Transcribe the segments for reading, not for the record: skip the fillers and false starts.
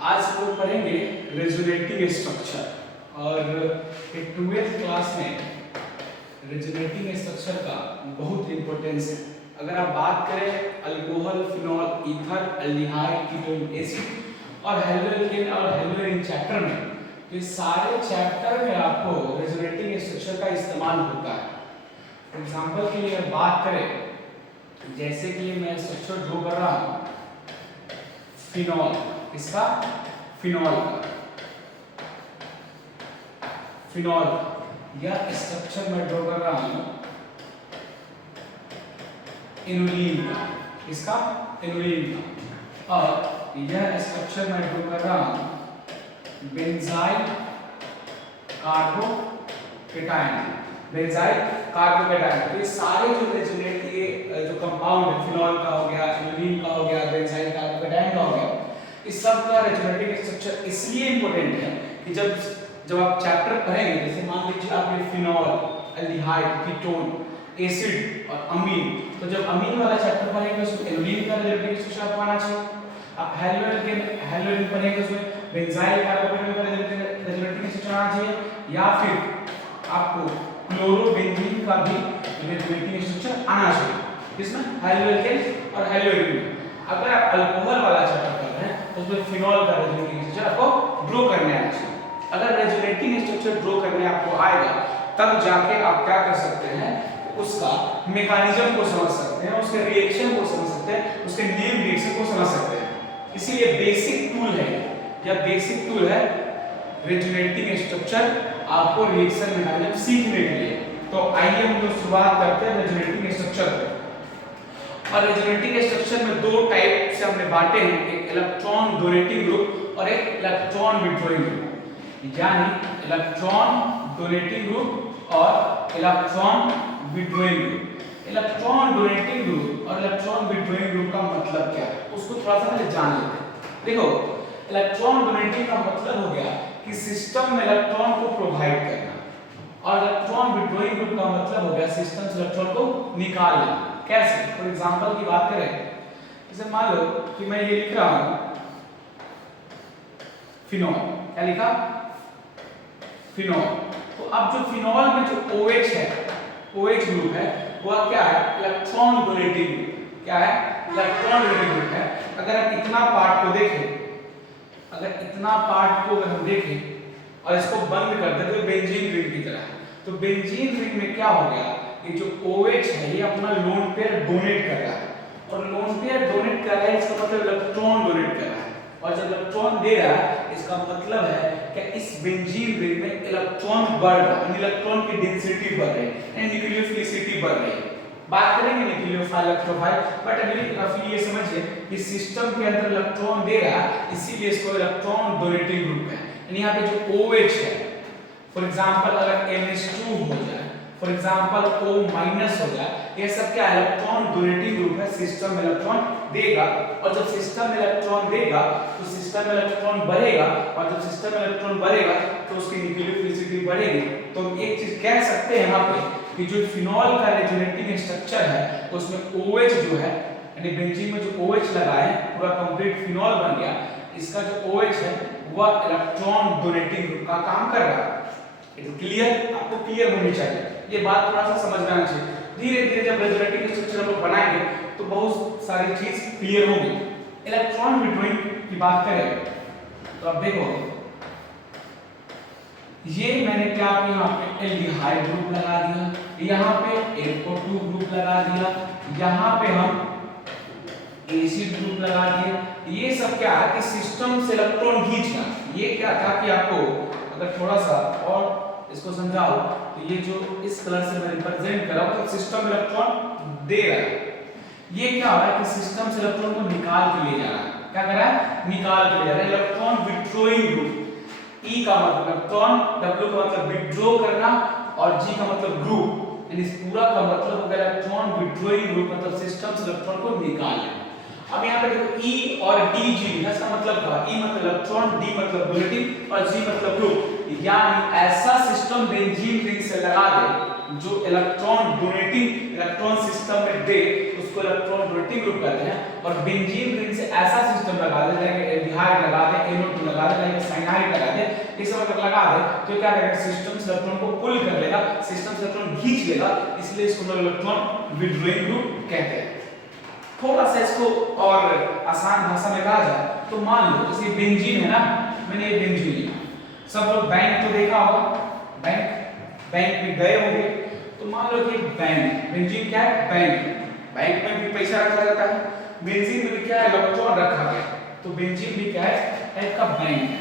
आज हम लोग पढ़ेंगे रेजोनेटिंग स्ट्रक्चर और 12th क्लास में रेजोनेटिंग स्ट्रक्चर का बहुत इंपॉर्टेंस है। अगर आप बात करें alcohol, phenol, ether, aldehyde, ketone, acid और हेलोजन और हेलोजन चैप्टर में, तो ये सारे चैप्टर में आपको रेजोनेटिंग स्ट्रक्चर का इस्तेमाल होता है। फॉर एग्जांपल के लिए बात करें, जैसे कि मैं स्ट्रक्चर ड्रॉ कर रहा हूँ फिनॉल, इसका फिनॉल यह स्ट्रक्चर मैं ड्रॉ कर रहा हूं इनोलिन का, इसका इनोलिन का, और यह स्ट्रक्चर मैं ड्रॉ कर रहा हूं बेंजाइल कार्बोकेटायन, तो ये सारे जो रेजोनेट, ये जो कंपाउंड है फिनॉल का हो गया, इनोलिन का हो गया, बेंजाइल कार्बोकेटायन का हो गया, इस सब का रेजोनेटिंग स्ट्रक्चर इसलिए इंपॉर्टेंट है कि जब आप चैप्टर पढ़ेंगे, जैसे मान लीजिए आपने फिनॉल, एल्डिहाइड, कीटोन, एसिड और अमीन, तो जब अमीन वाला चैप्टर पढ़ेंगे उसमें एल्डिहाइड का रेजोनेटिंग स्ट्रक्चर आपको आना चाहिए। आप हेलोजन पढ़ेंगे उसमें बेंजाइल कार्बोकेटायन का रेजोनेटिंग स्ट्रक्चर आना चाहिए, या फिर आपको क्लोरोबेंजीन का भी रेजोनेटिंग स्ट्रक्चर आना चाहिए। इसमें हेलोजन और हेलोजन, अगर आप अल्कोहल वाला चैप्टर कर रहे हैं तो उसमें फिनॉल का रेजोनेटिंग स्ट्रक्चर आपको ड्रॉ करने आना चाहिए। अगर रेजोनेटिंग स्ट्रक्चर ड्रॉ करने आपको आएगा तब जाके आप क्या कर सकते हैं, उसका मैकेनिज्म को समझ सकते हैं, उसके रिएक्शन को समझ सकते हैं, उसके लीव रिएक्शन को समझ सकते हैं। इसीलिए बेसिक टूल है, यह बेसिक टूल है रेजोनेटिंग स्ट्रक्चर आपको रिएक्शन मैकेनिज्म सीखने के लिए। तो आइए हम लोग शुरुआत करते हैं रेजोनेटिंग स्ट्रक्चर को। और रेजोनेटिंग स्ट्रक्चर में दो टाइप से हमने बांटे हैं, एक इलेक्ट्रॉन डोनेटिंग ग्रुप और एक इलेक्ट्रॉन विड्रॉइंग ग्रुप, यानी इलेक्ट्रॉन डोनेटिंग ग्रुप और electron withdrawing group. Electron donating group और इलेक्ट्रॉन विड्रॉइंग ग्रुप का मतलब क्या है उसको थोड़ा सा पहले जान लेते हैं। देखो, इलेक्ट्रॉन डोनेटिंग का मतलब हो गया कि सिस्टम में इलेक्ट्रॉन को प्रोवाइड करना, और इलेक्ट्रॉन विड्रॉइंग ग्रुप का मतलब हो गया सिस्टम से इलेक्ट्रॉन को निकाल लेना। कैसे? फॉर एग्जांपल की बात करें, जैसे मान लो कि मैं ये लिख रहा हूं फिनॉल, क्या लिखा? फिनॉल। तो अब जो फिनॉल में जो OH है, OH ग्रुप है, वह क्या है? Electron donating group. क्या है? इलेक्ट्रॉन डोनेटिंग ग्रुप है। अगर आप इतना पार्ट को देखें, अगर हम देखें और इसको बंद कर दें तो बेंजीन रिंग की तरह है। तो बेंजीन रिंग में क्या हो गया, ये जो OH है ये अपना लोन पेयर डोनेट कर रहा है, और लोन पेयर डोनेट कर रहा है इसका मतलब इलेक्ट्रॉन डोनेट कर रहा है, और जब इलेक्ट्रॉन दे रहा है इसका मतलब है कि इस बेंजीन रिंग में इलेक्ट्रॉन बढ़ रहा है, इलेक्ट्रॉन की डेंसिटी बढ़ रही है, न्यूक्लियोफिलिसिटी बढ़ रही है। बात करेंगे न्यूक्लियोफाइल, इलेक्ट्रोफाइल, बट अभी रफली ये समझिए कि सिस्टम के अंदर इलेक्ट्रॉन दे रहा है, इसीलिए इसको इलेक्ट्रॉन डोनेटिंग ग्रुप है। यानी यहाँ पे जो OH है, फॉर एग्जांपल अगर NH2 हो जाए, फॉर एग्जांपल O माइनस हो जाए, ये सब क्या है? इलेक्ट्रॉन डोनेटिंग ग्रुप है। सिस्टम में इलेक्ट्रॉन देगा, और जब सिस्टम में इलेक्ट्रॉन देगा तो सिस्टम में इलेक्ट्रॉन बढ़ेगा, और जब सिस्टम में इलेक्ट्रॉन बढ़ेगा तो उसकी न्यूक्लियोफिलिसिटी बढ़ेगी। तो एक चीज कह सकते हैं यहाँ पे कि जो फिनॉल का रेजोनेटिंग स्ट्रक्चर है उसमें OH जो है, यानी बेंजीन में जो OH लगा है पूरा कंप्लीट फिनॉल बन गया, इसका जो OH है वह इलेक्ट्रॉन डोनेटिंग ग्रुप का काम कर रहा है। क्लियर? आपको क्लियर होनी चाहिए, ये बात थोड़ा सा समझ में आना चाहिए। धीरे धीरे जब रेजोनेटिंग स्ट्रक्चर हम लोग बनाएंगे तो बहुत सारी चीज क्लियर होगी। इलेक्ट्रॉन विड्रॉइंग की बात करें तो अब देखो, ये मैंने क्या किया, यहाँ पे एल्डिहाइड ग्रुप लगा दिया, यहाँ पे NO2 ग्रुप लगा दिया, यहाँ पे हम एसिड ग्रुप लगा दिया। ये सब क्या है कि सिस्टम से इलेक्ट्रॉन खींचना। ये क्या था कि आपको अगर थोड़ा सा और इसको समझाओ तो ये जो इस कलर से मैं रिप्रेजेंट कर रहा हूं, तो सिस्टम इलेक्ट्रॉन दे रहा है, ये क्या हो रहा है कि सिस्टम से इलेक्ट्रॉन को निकाल के ले जा रहा है। क्या कर रहा है? निकाल के ले जा रहा है। इलेक्ट्रॉन विड्रॉइंग ग्रुप, E का मतलब इलेक्ट्रॉन, W का मतलब विड्रॉ करना, और G का मतलब ग्रुप, यानी इस पूरा का मतलब हो गया इलेक्ट्रॉन विड्रॉइंग ग्रुप, मतलब सिस्टम से इलेक्ट्रॉन को निकाल लेना। अब यहाँ पे देखो E और DG लिखा, इसका मतलब क्या? E मतलब इलेक्ट्रॉन, D मतलब डोनेटिंग और G मतलब ग्रुप। यानी ऐसा सिस्टम बेंजीन रिंग से लगा दे जो इलेक्ट्रॉन डोनेटिंग इलेक्ट्रॉन सिस्टम में दे उसको इलेक्ट्रॉन डोनेटिंग ग्रुप कहते हैं। और बेंजीन रिंग से ऐसा सिस्टम लगा दे लाइक एल्डिहाइड लगा दे, NO2 लगा दे, लाइक साइनाइड लगा दे, ये सब अगर लगा दे तो क्या करेगा सिस्टम से इलेक्ट्रॉन को पुल कर लेगा, सिस्टम से इलेक्ट्रॉन खींच लेगा, इसलिए इसको इलेक्ट्रॉन विथड्रॉइंग ग्रुप कहते हैं। थोड़ा सा इसको और आसान भाषा में कहा जाए तो मान लो जैसे बेंजीन है ना, मैंने ये बेंजीन लिया, सब लोग बैंक तो देखा होगा, बैंक में गए होंगे, तो मान लो कि बैंक, बेंजीन क्या है, बैंक में भी पैसा रखा जाता है, बेंजीन में भी क्या है, इलेक्ट्रॉन रखा गया, तो बेंजीन भी क्या है, टाइप का बैंक है।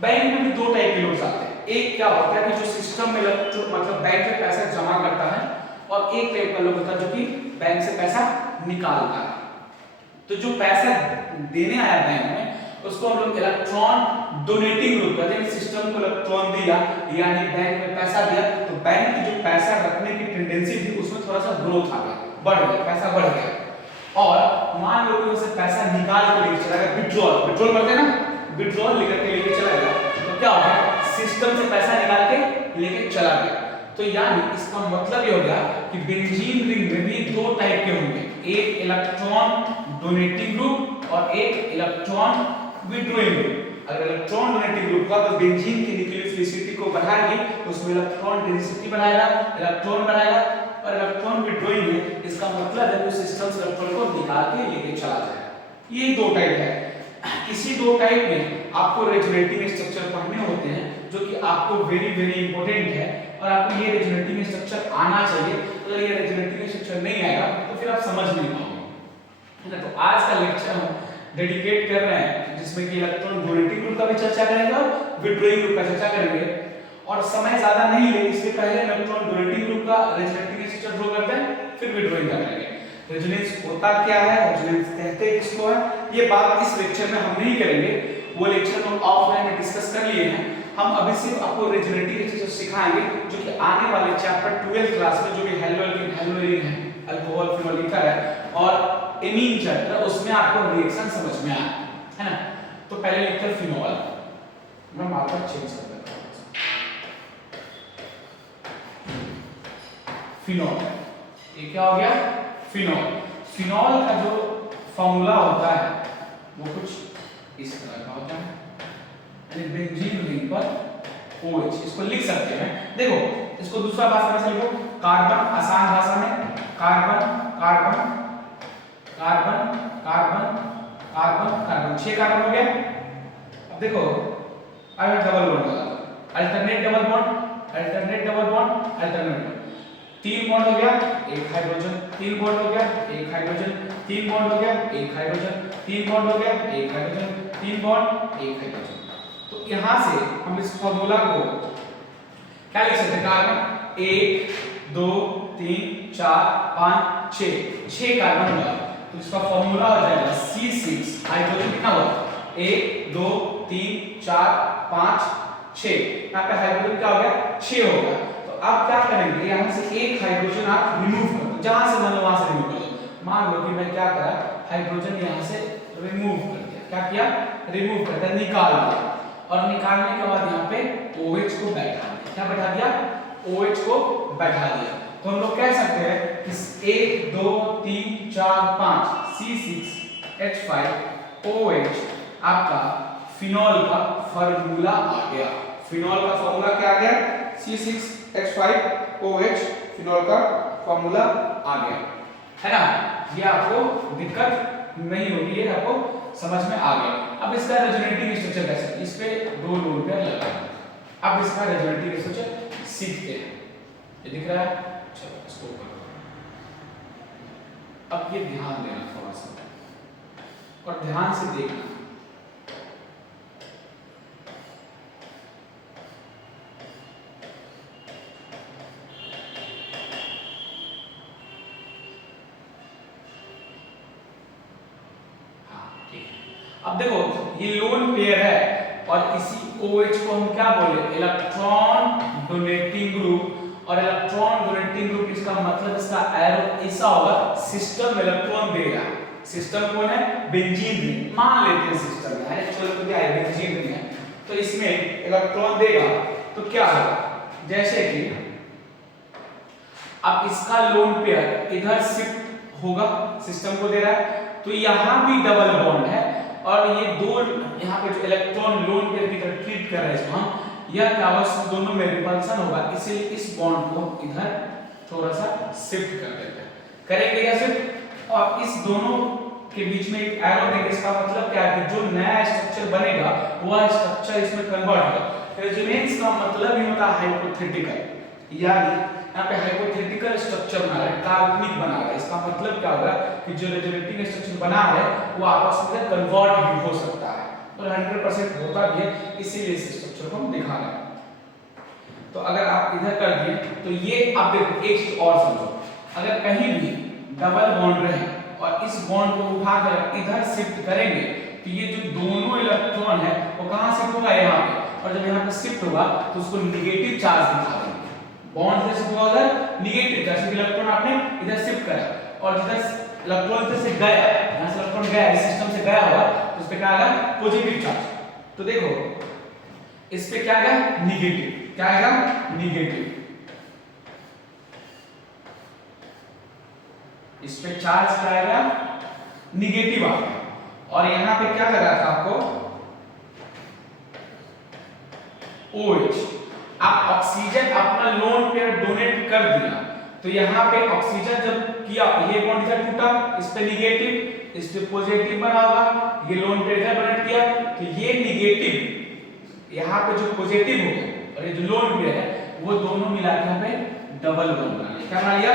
बैंक में भी दो टाइप के लोग आते हैं, एक क्या होता है कि जो सिस्टम में मतलब बैंक में पैसा जमा करता है, और एक टाइप का लोग होता है जो कि बैंक से पैसा निकालता है। तो जो पैसा देने आया बैंक में उसको हम लोग इलेक्ट्रॉन डोनेटिंग ग्रुप कहते हैं। सिस्टम को इलेक्ट्रॉन दिया यानी बैंक में पैसा दिया, तो बैंक की जो पैसा रखने की टेंडेंसी थी उसमें थोड़ा सा ग्रोथ आ गया, बढ़ गया, पैसा बढ़ गया। और मान लो कि उसे पैसा निकाल के लेके चला गया, विड्रॉल करते हैं ना, विड्रॉल लेकर के लेके चला गया, तो क्या हो गया, सिस्टम से पैसा निकाल के लेके चला गया। तो यानी इसका मतलब ये हो गया कि बेंजीन रिंग में भी दो टाइप के होंगे, एक इलेक्ट्रॉन डोनेटिंग ग्रुप और एक इलेक्ट्रॉन विथड्रॉइंग ग्रुप। अगर इलेक्ट्रॉन डोनेटिंग ग्रुप का तो बेंजीन की न्यूक्लियोफिलिसिटी को बढ़ाएगी, उसमें इलेक्ट्रॉन डेंसिटी बढ़ाएगा, इलेक्ट्रॉन बढ़ाएगा, और इलेक्ट्रॉन विथड्रॉइंग है इसका मतलब है कि सिस्टम से इलेक्ट्रॉन को निकाल के लेके चला जाए। ये दो टाइप है। इसी दो टाइप में आपको रेजोनेटिंग स्ट्रक्चर पढ़ने होते हैं जो कि आपको वेरी इंपॉर्टेंट है, और आपको ये रेजोनेटिंग स्ट्रक्चर आना चाहिए। अगर ये रेजोनेटिंग स्ट्रक्चर नहीं आएगा तो फिर आप समझ नहीं पाओगे, है ना। तो आज का लेक्चर हम डेडिकेट कर रहे हैं जिसमें कि इलेक्ट्रॉन डोनेटिंग ग्रुप का भी चर्चा करेंगे, विथड्रॉइंग ग्रुप का चर्चा करेंगे, और समय ज्यादा नहीं ले इससे पहले इलेक्ट्रॉन डोनेटिंग ग्रुप का रेजोनेटिंग स्ट्रक्चर ड्रॉ करते हैं, फिर विथड्रॉइंग का करेंगे। रेजोनेंस होता क्या है, रेजोनेंस कहते हैं किसको है, ये बात इस लेक्चर में हम नहीं करेंगे, वो लेक्चर हम ऑफलाइन में डिस्कस कर लिए हैं। हम अभी सिर्फ आपको रेजोनेटिंग स्ट्रक्चर सिखाएंगे जो कि आने वाले चैप्टर 12 क्लास में जो कि हेलोएल्केन है, अल्कोहल फिनोल ईथर है, और एमीन चैप्टर उसमें आपको रिएक्शन समझ में आए, है ना। तो पहले लिखते हैं फिनोल, मैं मार्कर चेंज कर देता हूं, फिनोल, ये क्या हो गया, फिनोल। फिनोल का जो फॉर्मूला होता है वो कुछ इस तरह का होता है, यानी बेंजीन रिंग पर OH, इसको लिख सकते हैं। देखो इसको दूसरा भाषा में लिखो, कार्बन, आसान भाषा में carbon carbon carbon carbon carbon carbon, 6 carbon हो गया। अब देखो अब डबल बॉन्ड लगा, alternate double bond, alternate double bond, alternate, 3 bond हो गया, एक हाइड्रोजन, 3 बॉन्ड हो गया, एक हाइड्रोजन, 3 बॉन्ड हो गया, एक हाइड्रोजन, 3 बॉन्ड हो गया, एक हाइड्रोजन, 3 बॉन्ड, एक हाइड्रोजन। तो यहां से हम इस फार्मूला को क्या लिख सकते हैं, कार्बन 1 2 3 4 5 6 कार्बन हुआ, तो इसका फार्मूला हो जाएगा C6, हाइड्रोजन कितना हुआ, 1 2 3 4 5 6, यहां पे हाइड्रोजन क्या हो गया, 6 हो गया। तो अब क्या करेंगे, यहां से एक हाइड्रोजन आप रिमूव कर दो, जहां से मन हो वहां से रिमूव कर दो। मान लो कि मैं क्या करा, हाइड्रोजन यहां से रिमूव कर दिया, क्या किया, रिमूव कर दिया, निकाल दिया, और निकालने के बाद यहाँ पे OH को बैठा दिया, क्या बैठा दिया, OH को बैठा दिया। तो हम लोग कह सकते हैं कि 1 2 3 4 5 C6H5 OH आपका फिनोल का फार्मूला आ गया। फिनोल का फार्मूला क्या आ गया, C6H5 OH, फिनोल का फार्मूला आ गया, है ना। ये आपको दिक्कत नहीं होगी, ये आपको समझ में आ गया। अब इसका रेजोनेटिंग स्ट्रक्चर कैसे, इस पे 2 लोन पेयर लगा, अब इसका रेजोनेटिंग स्ट्रक्चर सीखते हैं। ये दिख रहा है, चलो इसको करो। अब ये ध्यान देना थोड़ा सा, और ध्यान से देखना, अब देखो ये लोन पेयर है, और इसी OH को हम क्या बोले, इलेक्ट्रॉन डोनेटिंग ग्रुप। और इलेक्ट्रॉन डोनेटिंग ग्रुप इसका मतलब इसका एरो ऐसा होगा, सिस्टम इलेक्ट्रॉन देगा। सिस्टम कौन है, बेंजीन रिंग, मान लेते हैं सिस्टम है, एक्चुअल में क्या है, बेंजीन रिंग है, तो इसमें इलेक्ट्रॉन देगा, तो क्या होगा, जैसे कि अब इसका लोन पेयर इधर शिफ्ट होगा, सिस्टम को दे रहा है, तो यहाँ भी डबल बॉन्ड है और ये दो यहाँ पे जो इलेक्ट्रॉन लोन पेयर की तरह ट्रीट कर रहे हैं इसको हम, यह क्या होगा, दोनों में रिपल्सन होगा, इसलिए इस बॉन्ड को इधर थोड़ा सा शिफ्ट कर देते हैं, करेंगे या शिफ्ट, और इस दोनों के बीच में एक एरो देंगे। इसका मतलब क्या है कि जो नया स्ट्रक्चर बनेगा वह स्ट्रक्चर इसमें कन्वर्ट होगा। रेजोनेंस का मतलब ही होता है हाइपोथेटिकल, यानी यहाँ पे हाइपोथेटिकल स्ट्रक्चर बना रहे हैं, काल्पनिक बना रहे हैं। इसका मतलब क्या होगा कि जो रेजोनेटिंग स्ट्रक्चर बना है वो आपस में कन्वर्ट भी हो सकता है और 100% होता भी है, इसीलिए इस स्ट्रक्चर को हम दिखा रहे हैं। तो अगर आप इधर कर दिए तो ये आप देखो एक चीज और समझो, अगर कहीं भी डबल बॉन्ड रहे और इस बॉन्ड को उठाकर इधर शिफ्ट करेंगे तो ये जो दोनों इलेक्ट्रॉन है वो कहां शिफ्ट होगा, यहाँ पे, और जब यहाँ पे शिफ्ट होगा तो उसको निगेटिव चार्ज दिखा देंगे। बॉन्ड से शिफ्ट होगा उधर निगेटिव चार्ज, इलेक्ट्रॉन आपने इधर शिफ्ट करा और जिधर इलेक्ट्रॉन इधर से गया, यहाँ से इलेक्ट्रॉन गया इस सिस्टम से गया होगा तो उस पे क्या आएगा, पॉजिटिव चार्ज। तो देखो इस पे क्या आएगा, निगेटिव, क्या आएगा, निगेटिव। इस पे चार्ज क्या आएगा, निगेटिव आ गया। और यहां पे क्या कर रहा था आपको, OH, आप ऑक्सीजन अपना लोन पेयर डोनेट कर दिया, तो यहां पे ऑक्सीजन जब किया ये बॉन्ड इधर टूटा, इस पे निगेटिव, इस पे पॉजिटिव बना होगा, ये लोन पेयर इधर डोनेट किया तो ये निगेटिव यहाँ पे जो पॉजिटिव हो गया और ये जो लोन पेयर है वो दोनों मिला के यहाँ पे डबल बॉन्ड बना लिया। क्या बना लिया,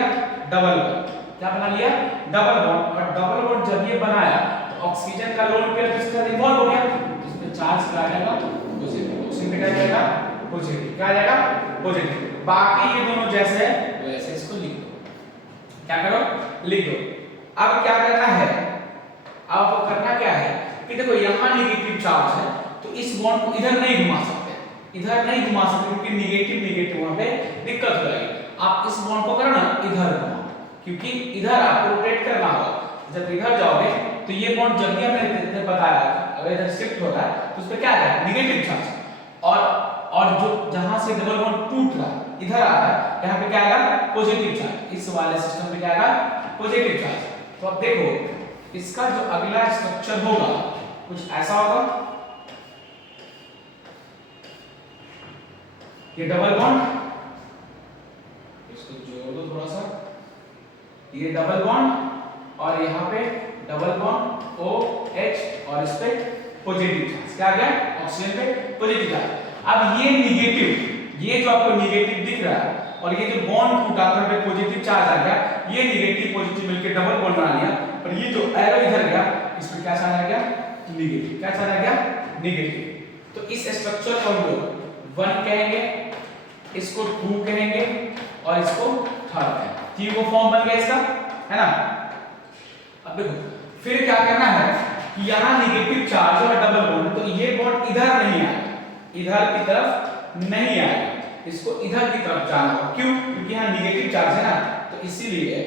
डबल बॉन्ड। क्या बना लिया, डबल बॉन्ड। और डबल बॉन्ड जब ये बनाया तो ऑक्सीजन का लोन पेयर इसका इन्वॉल्व हो गया, तो इस पे चार्ज क्या आ जाएगा, पॉजिटिव, ऑक्सीजन पे क्या आ जाएगा, पॉजिटिव, क्या आ जाएगा, पॉजिटिव। बाकी ये दोनों जैसे है वैसे इसको लिख दो, क्या करो, लिख दो। अब क्या करना है, अब करना क्या है कि देखो यहाँ नेगेटिव चार्ज है तो इस बॉन्ड को इधर नहीं घुमा सकते, इधर नहीं घुमा सकते क्योंकि नेगेटिव नेगेटिव वहां पे दिक्कत हो जाएगी। आप इस बॉन्ड को करो ना इधर घुमाओ, क्योंकि इधर आपको रोटेट करना होगा। जब इधर जाओगे तो ये बॉन्ड जब भी हमने बताया अगर इधर शिफ्ट हो रहा है तो उस पे क्या है, नेगेटिव चार्ज, और जो जहां से डबल बॉन्ड टूट रहा है इधर आ रहा है, यहाँ पे क्या आएगा, पॉजिटिव चार्ज। इस वाले सिस्टम पे क्या आएगा, पॉजिटिव चार्ज। तो अब देखो इसका जो अगला स्ट्रक्चर होगा कुछ ऐसा होगा, ये डबल बॉन्ड, इसको जोड़ दो थोड़ा सा, ये डबल बॉन्ड और यहाँ पे डबल बॉन्ड OH और इस पे पॉजिटिव चार्ज, क्या आ गया, ऑक्सीजन पे पॉजिटिव चार्ज। अब ये निगेटिव, ये जो आपको निगेटिव दिख रहा है और ये जो बॉन्ड टूटा था पे पॉजिटिव चार्ज आ गया, ये निगेटिव पॉजिटिव मिलके डबल बॉन्ड बना लिया, और ये जो एरो इधर गया इस पे क्या चार्ज आ गया, नेगेटिव, क्या चार्ज आ गया, नेगेटिव। तो इस स्ट्रक्चर को हम लोग 1 कहेंगे, इसको 2 कहेंगे और इसको 3 कहेंगे। तीन को फॉर्म बन गया इसका, है ना। अब देखो फिर क्या करना है कि यहाँ नेगेटिव चार्ज और डबल बॉन्ड, तो ये बॉन्ड इधर नहीं आएगा, इधर की तरफ नहीं आएगा, इसको इधर की तरफ जाना होगा। क्यों, क्योंकि यहाँ नेगेटिव चार्ज है ना, तो इसीलिए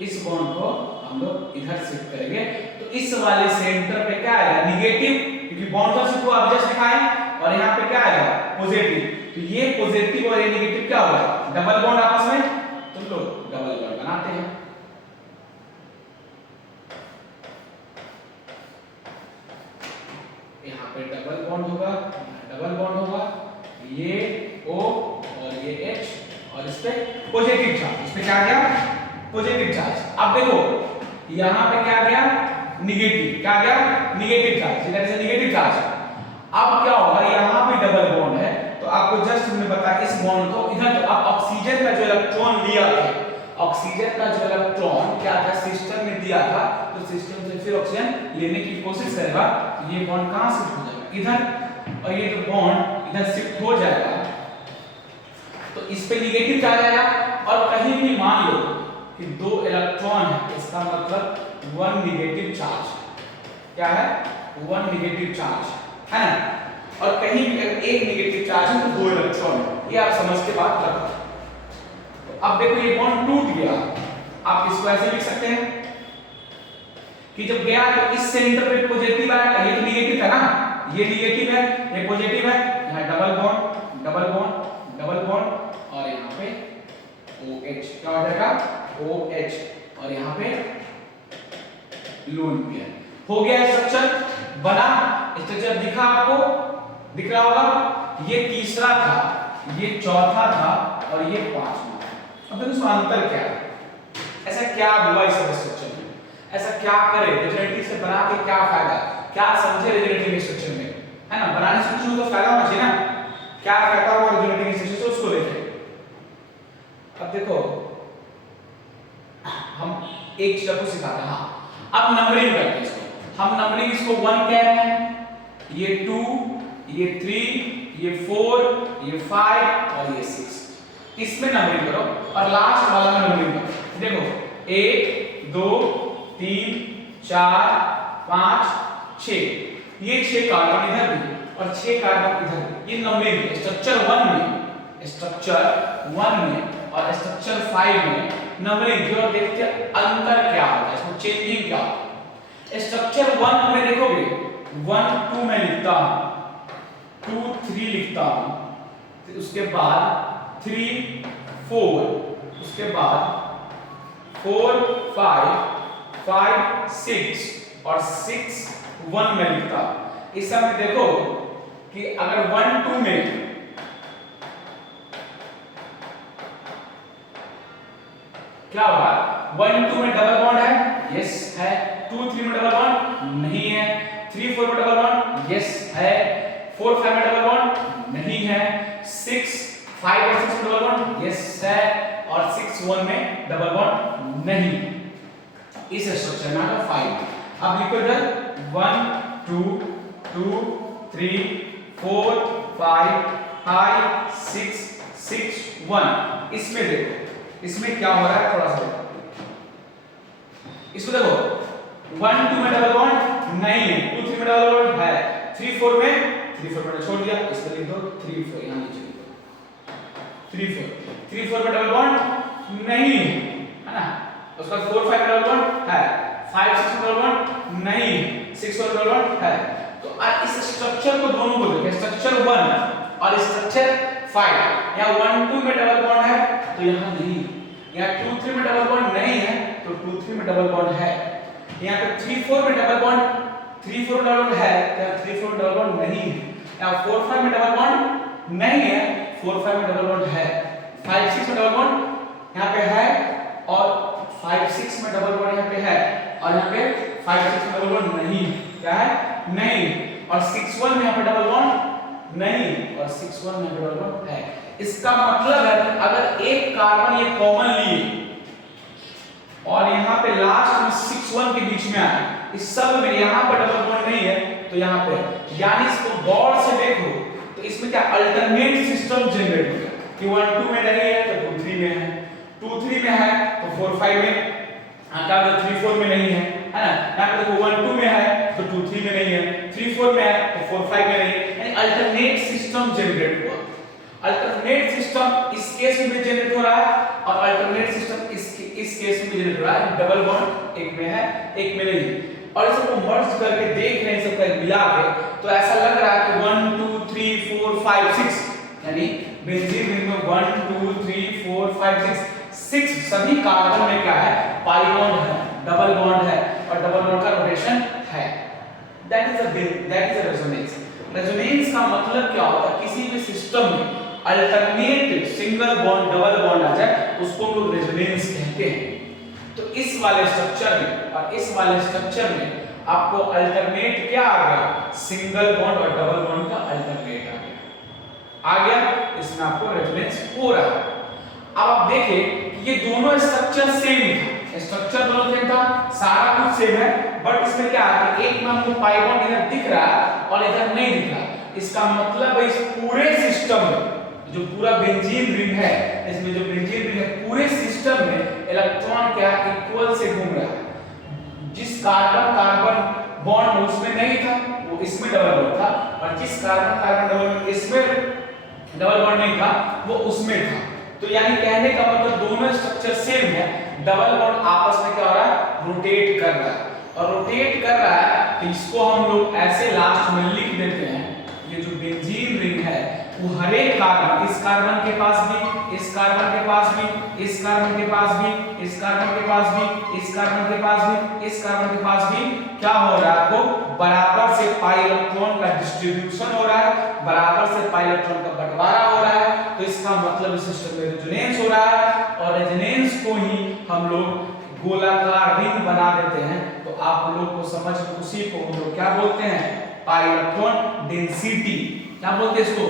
इस बॉन्ड को हम लोग इधर शिफ्ट करेंगे। तो इस वाले सेंटर पे क्या आएगा, निगेटिव, क्योंकि बॉन्ड का शिफ्ट आप जस्ट दिखाएं, और यहाँ पे क्या आएगा, पॉजिटिव। तो ये पॉजिटिव और ये नेगेटिव क्या होगा, डबल बॉन्ड आपस में, तुम लोग डबल बॉन्ड बनाते हैं। यहाँ पे डबल बॉन्ड होगा, डबल बॉन्ड होगा, ये O और ये H और इस पे पॉजिटिव चार्ज, इस पे क्या आ गया, पॉजिटिव चार्ज। अब देखो यहाँ पे क्या आ गया, निगेटिव, क्या आ गया, निगेटिव चार्ज, इधर से निगेटिव चार्ज। अब क्या होगा, यहाँ पे डबल बॉन्ड है, तो आपको जस्ट हमने बताया इस बॉन्ड को इधर, तो आप ऑक्सीजन का जो इलेक्ट्रॉन लिया था, ऑक्सीजन का जो इलेक्ट्रॉन क्या था, सिस्टम में दिया था, तो सिस्टम से फिर ऑक्सीजन लेने की कोशिश करेगा, तो ये बॉन्ड कहां शिफ्ट हो जाएगा, इधर, और ये जो बॉन्ड इधर शिफ्ट हो जाएगा तो इस पे नेगेटिव चार्ज आएगा। और कहीं भी मान लो कि 2 इलेक्ट्रॉन है, इसका मतलब 1 नेगेटिव चार्ज, क्या है, 1 नेगेटिव चार्ज, है ना। और कहीं भी अगर 1 नेगेटिव चार्ज है तो 2 इलेक्ट्रॉन है, ये आप समझ के बात रखो। तो अब देखो ये बॉन्ड टूट गया, आप इसको ऐसे लिख सकते हैं कि जब गया तो इस सेंटर पे पॉजिटिव आया, ये तो नेगेटिव था ना, ये नेगेटिव है, ये पॉजिटिव है, यहाँ double bond double bond double bond और यहाँ पे OH, क्या हो जाएगा OH, और यहाँ पे लोन पेयर। हो गया स्ट्रक्चर बना, स्ट्रक्चर दिखा आपको, दिख रहा होगा, ये तीसरा था, ये चौथा था और ये पांचवा। अब देखो इसमें अंतर क्या है, ऐसा क्या हुआ इस स्ट्रक्चर में, ऐसा क्या करे रिजल्टिव से बना के, क्या फायदा, क्या समझे रिजल्टिव स्ट्रक्चर में, है ना, बनाने से कुछ तो फायदा होना चाहिए ना, क्या फायदा हुआ रिजल्टिव स्ट्रक्चर से, उसको देखें। अब देखो हम एक चीज आपको सिखाते हैं, हाँ अब नंबरिंग करते हैं इसको, हम नंबरिंग इसको 1 कह रहे हैं, ये 2, ये 3, ये 4, ये 5 और ये 6, इसमें नंबरिंग करो और लास्ट वाला में नंबरिंग करो। देखो 1 2 3 4 5 6, ये 6 कार्बन इधर भी और 6 कार्बन इधर भी, ये नंबरिंग स्ट्रक्चर 1 में, स्ट्रक्चर 1 में और स्ट्रक्चर 5 में नंबरिंग जो देखते हैं अंतर क्या होता है, इसमें चेंजिंग क्या होता है। स्ट्रक्चर 1 में देखोगे 1 2 में लिखता हूं, 2 3 लिखता हूं, फिर उसके बाद 3 4, उसके बाद 4 5 5 6 और 6 1 में लिखता हूं। इस समय देखो कि अगर 1 2 में क्या होगा, 1 2 में डबल बॉन्ड है, यस है, 2 3 में डबल बॉन्ड नहीं है, 3 4 में डबल बॉन्ड यस है, 4 5 में डबल बॉन्ड नहीं है, 6 5 और 6 में डबल बॉन्ड यस है, और 6 1 में डबल बॉन्ड नहीं। इस स्ट्रक्चर में आता 5। अब लिखो इधर 1 2 2 3 4 5 5 6 6 1। इसमें देखो इसमें क्या हो रहा है, थोड़ा सा देखो, इसमें देखो 1 2 में डबल बॉन्ड नहीं है, 2 3 में डबल बॉन्ड है, 3 4 में छोड़ दिया, इसमें लिख दो 3 4, यहां नीचे लिख दो 3 4 में डबल बॉन्ड नहीं है ना, उसका 4 5 में डबल बॉन्ड है, 5 6 में डबल बॉन्ड नहीं है, 6 4 में डबल बॉन्ड है। तो इस स्ट्रक्चर को दोनों को देखो, स्ट्रक्चर 1 और स्ट्रक्चर 5, यहाँ 1 2 में डबल बॉन्ड है तो यहाँ नहीं, यहाँ 2 3 में डबल बॉन्ड नहीं है तो 2 3 में डबल बॉन्ड है, यहाँ पे 3 4 में डबल बॉन्ड 3 4 में डबल बॉन्ड है, यहाँ 3 4 में डबल बॉन्ड नहीं है, यहाँ 4 5 में डबल बॉन्ड नहीं है, 4 5 में डबल बॉन्ड है, 5 6 में डबल बॉन्ड यहाँ पे है और 5 6 में डबल बॉन्ड यहाँ पे है, और यहाँ पे 5 6 में डबल बॉन्ड नहीं, क्या है नहीं, और 6 1 में यहाँ पे डबल बॉन्ड नहीं और 6 1 में डबल बॉन्ड है। इसका मतलब है अगर एक कार्बन ये कॉमन लिए और यहाँ पे लास्ट में 6 1 के बीच में आए, इस सब में यहाँ पर डबल बॉन्ड नहीं है तो यहाँ पे, यानी इसको गौर से देखो तो इसमें क्या अल्टरनेट सिस्टम जनरेट हो गया कि 1 2 में नहीं है तो 2 3 में है, 2 3 में है तो 4 5 में, क्या 3 4 में नहीं है, है ना, यहाँ पे देखो 1 2 में है तो 2 3 में नहीं है, 3 4 में है तो 4 5 में नहीं है, यानी अल्टरनेट सिस्टम जनरेट हुआ। अल्टरनेट सिस्टम इस केस में भी जनरेट हो रहा है और अल्टरनेट सिस्टम इस केस में भी जनरेट हो रहा है, डबल बॉन्ड एक में है एक में नहीं, और इस सबको मर्ज करके देख रहे हैं, सबका मिला के तो ऐसा लग रहा है कि 1 2 3 4 5 6, यानी बेंजीन रिंग में 1 2 3 4 5 6 सभी कार्बन में क्या है, पाई बॉन्ड है, डबल बॉन्ड है और डबल बॉन्ड का रोटेशन है। That is a resonance. Resonance का मतलब क्या होता है, किसी भी सिस्टम में alternate single bond double bond आ जाए उसको हम लोग रेजोनेंस कहते हैं। तो इस वाले स्ट्रक्चर में और इस वाले स्ट्रक्चर में आपको अल्टरनेट क्या आ गया, सिंगल बॉन्ड और डबल बॉन्ड का अल्टरनेट आ गया, इसमें आपको रेजोनेंस हो रहा है। अब आप देखें ये दोनों स्ट्रक्चर सेम था, स्ट्रक्चर दोनों सेम था, सारा कुछ सेम है, बट इसमें क्या है, एक में हमको पाई बॉन्ड इधर दिख रहा है और इधर नहीं दिख रहा। इसका मतलब है इस पूरे सिस्टम में जो पूरा बेंजीन रिंग है, इसमें जो बेंजीन रिंग है पूरे सिस्टम में इलेक्ट्रॉन क्या इक्वल से घूम रहा है। जिस कार्बन कार्बन बॉन्ड उसमें नहीं था वो इसमें डबल बॉन्ड था, और जिस कार्बन कार्बन डबल इसमें डबल बॉन्ड नहीं था वो उसमें था। तो यानी कहने का मतलब दोनों स्ट्रक्चर सेम है, डबल बॉन्ड आपस में क्या हो रहा है, रोटेट कर रहा है, और रोटेट कर रहा है तो इसको हम लोग ऐसे लास्ट में लिख देते कार्बन, इस कार्बन के पास भी, इस कार्बन के पास भी, इस कार्बन के पास भी, इस कार्बन के पास भी, इस कार्बन के पास भी, इस कार्बन के पास भी क्या हो रहा है आपको बराबर से पाई इलेक्ट्रॉन का डिस्ट्रीब्यूशन हो रहा है, बराबर से पाई इलेक्ट्रॉन का बंटवारा हो रहा है। तो इसका मतलब इस सिस्टम में रेजोनेंस हो रहा है और रेजोनेंस को ही हम लोग गोलाकार रिंग बना देते हैं। तो आप लोग को समझ उसी को हम लोग क्या बोलते हैं पाई इलेक्ट्रॉन डेंसिटी, क्या बोलते हैं इसको।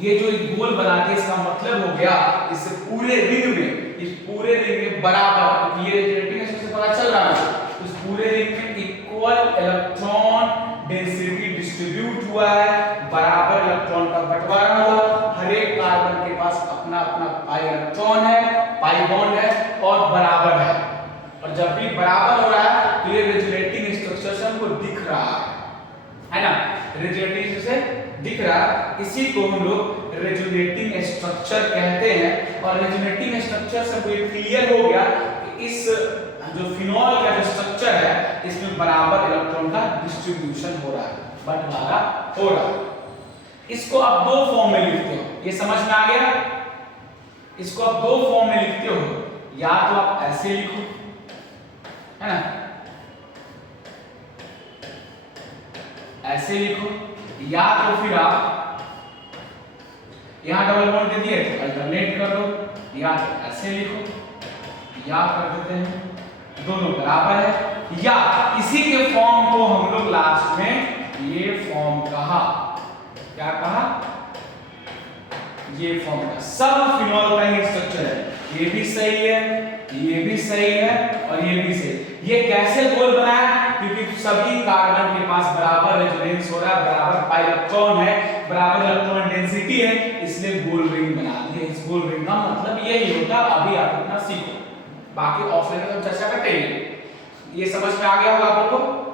ये जो एक गोल बनाते हैं इसका मतलब हो गया इस पूरे रिंग में, इस पूरे रिंग में बराबर, क्योंकि ये रेडिएटिंग से पता चल रहा है इस पूरे रिंग में इक्वल इलेक्ट्रॉन डेंसिटी डिस्ट्रीब्यूट हुआ है, बराबर इलेक्ट्रॉन का बंटवारा हुआ, हर एक कार्बन के पास अपना अपना पाई इलेक्ट्रॉन है, पाई बॉन्ड है और बराबर है। और जब भी बराबर हो रहा है तो ये रेजोनेटिंग स्ट्रक्चर से हमको दिख रहा है ना, रेजोनेटिंग से दिख रहा है, इसी को हम लोग रेजोनेटिंग स्ट्रक्चर कहते हैं। और रेजोनेटिंग स्ट्रक्चर से हमको ये क्लियर हो गया कि इस जो फिनॉल का जो स्ट्रक्चर है इसमें बराबर इलेक्ट्रॉन का डिस्ट्रीब्यूशन हो रहा है, बंटवारा हो रहा है। इसको आप दो फॉर्म में लिखते हो, ये समझ में आ गया। इसको आप दो फॉर्म में लिखते हो, या तो आप ऐसे लिखो है ना, ऐसे लिखो, या तो फिर आप यहां डबल बॉन्ड दे दिए तो अल्टरनेट कर दो, या तो ऐसे लिखो या कर देते हैं दोनों बराबर है, या इसी के फॉर्म को हम लोग लास्ट में ये फॉर्म कहा, क्या कहा, ये फॉर्म का सब फिनॉल का ही स्ट्रक्चर है। ये भी सही है, ये भी सही है और ये भी सही। ये कैसे गोल बनाया, क्योंकि सभी कार्बन के पास बराबर रेजोनेंस हो रहा है, बराबर पाई इलेक्ट्रॉन है, बराबर इलेक्ट्रॉन डेंसिटी है, इसलिए गोल रिंग बना दी है। इस गोल रिंग का मतलब यही होता है। अभी आप अपना सीखो, बाकी ऑफलाइन में हम चर्चा करते हैं। ये समझ में आ गया होगा आप लोगों को।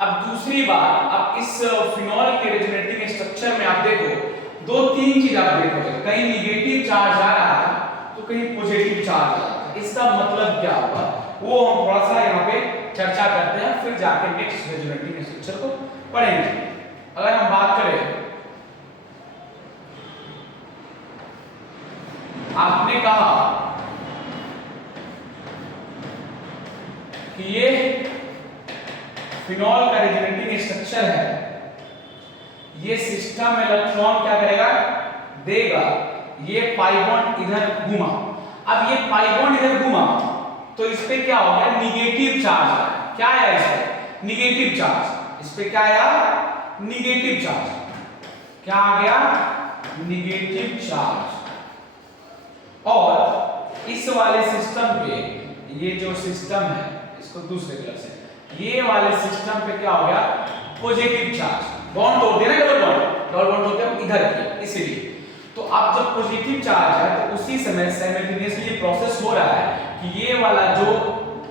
अब दूसरी बात, अब इस फिनॉल के रेजोनेटिंग स्ट्रक्चर में आप देखो दो तीन चीज आप देखोगे, कहीं निगेटिव चार्ज आ रहा था तो कहीं पॉजिटिव चार्ज आ रहा था। इसका मतलब क्या होगा वो हम थोड़ा सा यहाँ पे चर्चा करते हैं, फिर जाके नेक्स्ट रेजोनेटिंग स्ट्रक्चर को पढ़ेंगे। अगर हम बात करें, आपने कहा कि ये फिनॉल का रेजोनेटिंग स्ट्रक्चर है, ये सिस्टम इलेक्ट्रॉन क्या करेगा देगा, ये पाई बॉन्ड इधर घुमा। अब ये पाई बॉन्ड इधर घुमा तो इस पे क्या हो गया निगेटिव चार्ज आया। क्या आया इस पे निगेटिव चार्ज, इस पे क्या आया निगेटिव चार्ज, क्या आ गया निगेटिव चार्ज। और इस वाले सिस्टम पे, ये जो सिस्टम है इसको दूसरे कलर से, ये वाले सिस्टम पे क्या हो गया पॉजिटिव चार्ज, बॉन्ड तोड़ दिया ना, डबल बॉन्ड होते हैं इधर के, इसीलिए। तो अब जब पॉजिटिव चार्ज है तो उसी समय साइमल्टेनियसली ये प्रोसेस हो रहा है कि ये वाला जो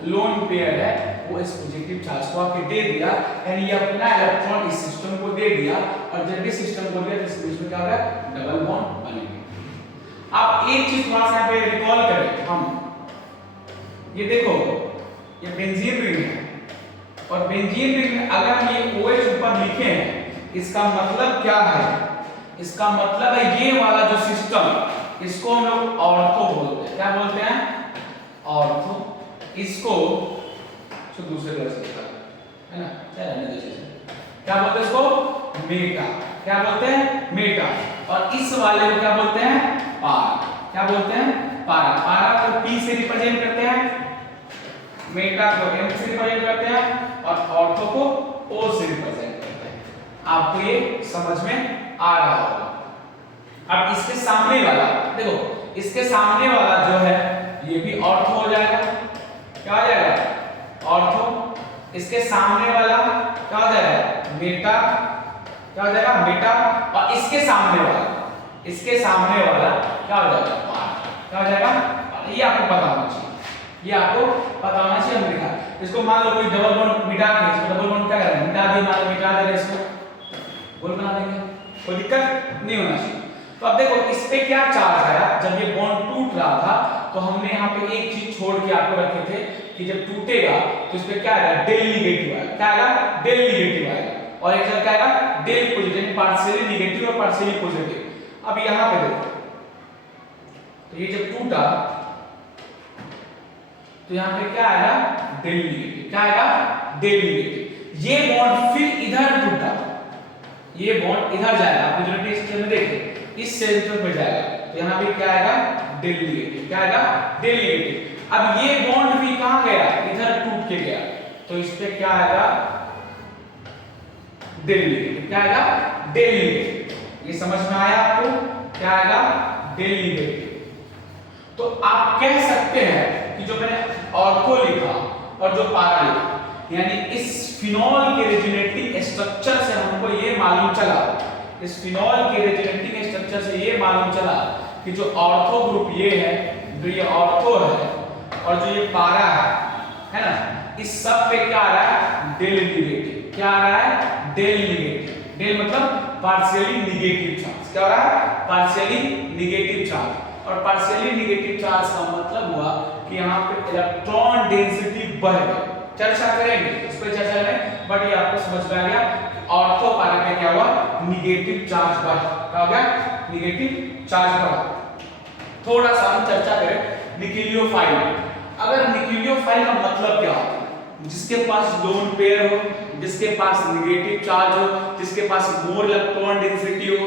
लोन पेयर है वो इस पॉजिटिव चार्ज को आके दे दिया, यानी ये अपना इलेक्ट्रॉन इस सिस्टम को दे दिया, और जब भी सिस्टम को दिया तो इस बीच में क्या होगा डबल बॉन्ड बनेगा। आप एक चीज थोड़ा सा यहाँ पे रिकॉल करें हम, ये देखो ये बेंजीन रिंग है, और बेंजीन रिंग में अगर हम ये OH ऊपर लिखे हैं इसका मतलब क्या है, इसका मतलब है ये वाला जो सिस्टम, इसको हम लोग ऑर्थो बोलते हैं। क्या बोलते हैं ऑर्थो। इसको तो दूसरे तरह से लिखा है ना, क्या बोलते हैं इसको मेटा, क्या बोलते हैं मेटा। और इस वाले को क्या बोलते हैं पारा, क्या बोलते हैं पारा। पारा को P से रिप्रेजेंट करते हैं, मेटा को M से रिप्रेजेंट करते हैं, और ऑर्थो को O से रिप्रेजेंट करते हैं। आपको ये समझ में आ रहा होगा। अब इसके सामने वाला देखो, इसके सामने वाला जो है ये भी ऑर्थो हो जाएगा, क्या हो जाएगा ऑर्थो। इसके सामने वाला क्या हो जाएगा मेटा, क्या हो जाएगा मेटा। और इसके सामने वाला क्या हो जाएगा पारा, क्या हो जाएगा। ये आपको पता होना चाहिए, ये आपको पता होना चाहिए। हम लिखा इसको, मान लो कोई डबल बॉन्ड मिटा के, इसको डबल बॉन्ड क्या करें मिटा दिए, मान लो मिटा दे रहे इसको, गोल बना देंगे, कोई दिक्कत नहीं होना चाहिए। तो अब देखो इस पे क्या चार्ज आया, जब ये बॉन्ड टूट रहा था तो हमने यहाँ पे एक चीज छोड़ के आपको रखे थे कि जब टूटेगा तो इस पे क्या आएगा डेल नेगेटिव आएगा, क्या आएगा डेल नेगेटिव आएगा, और एक क्या आएगा डेल पॉजिटिव, पार्शियली नेगेटिव और पार्शियली पॉजिटिव। अब यहां पे देखो, तो ये जब टूटा तो यहां पे क्या आएगा, डेल नेगेटिव। क्या आएगा, डेल नेगेटिव। ये बॉन्ड फिर इधर टूटा, ये बॉन्ड इधर जाएगा, आप रिजोनेटिंग स्ट्रक्चर में देखें इस सेंटर पे जाएगा, तो यहां पे क्या आएगा, डेल नेगेटिव। क्या आएगा, डेल नेगेटिव। अब ये बॉन्ड भी कहां गया, इधर टूट के गया, तो इस पे क्या आएगा, डेल नेगेटिव। क्या आएगा, डेल नेगेटिव। ये समझ में आया आपको, क्या आएगा, डेल नेगेटिव। तो आप कह सकते हैं कि जो मैंने ऑर्थो लिखा और जो पारा लिखा, यानी इस फिनॉल के रेजोनेटिंग स्ट्रक्चर से हमको ये मालूम चला, इस फिनॉल के रेजोनेटिंग स्ट्रक्चर से ये मालूम चला कि जो ऑर्थो ग्रुप ये है, जो ये ऑर्थो है और जो ये पारा है ना, इस सब पे क्या आ रहा है, डेल नेगेटिव। क्या आ रहा है, डेल नेगेटिव। डेल मतलब पार्शियली नेगेटिव चार्ज। क्या हो रहा है, पार्शियली नेगेटिव चार्ज। और पार्शियली नेगेटिव चार्ज का मतलब हुआ कि यहाँ पे इलेक्ट्रॉन डेंसिटी बढ़ गई। चर्चा करेंगे इस पर, चर्चा करें, बट ये आपको समझ में आ गया ऑर्थो पारा पे क्या हुआ, नेगेटिव चार्ज बढ़ा। क्या हो गया, नेगेटिव चार्ज बढ़ा। थोड़ा सा हम चर्चा करें न्यूक्लियोफाइल। अगर न्यूक्लियोफाइल का मतलब क्या होता है, जिसके पास लोन पेयर हो, जिसके पास नेगेटिव चार्ज हो, जिसके पास मोर इलेक्ट्रॉन डेंसिटी हो,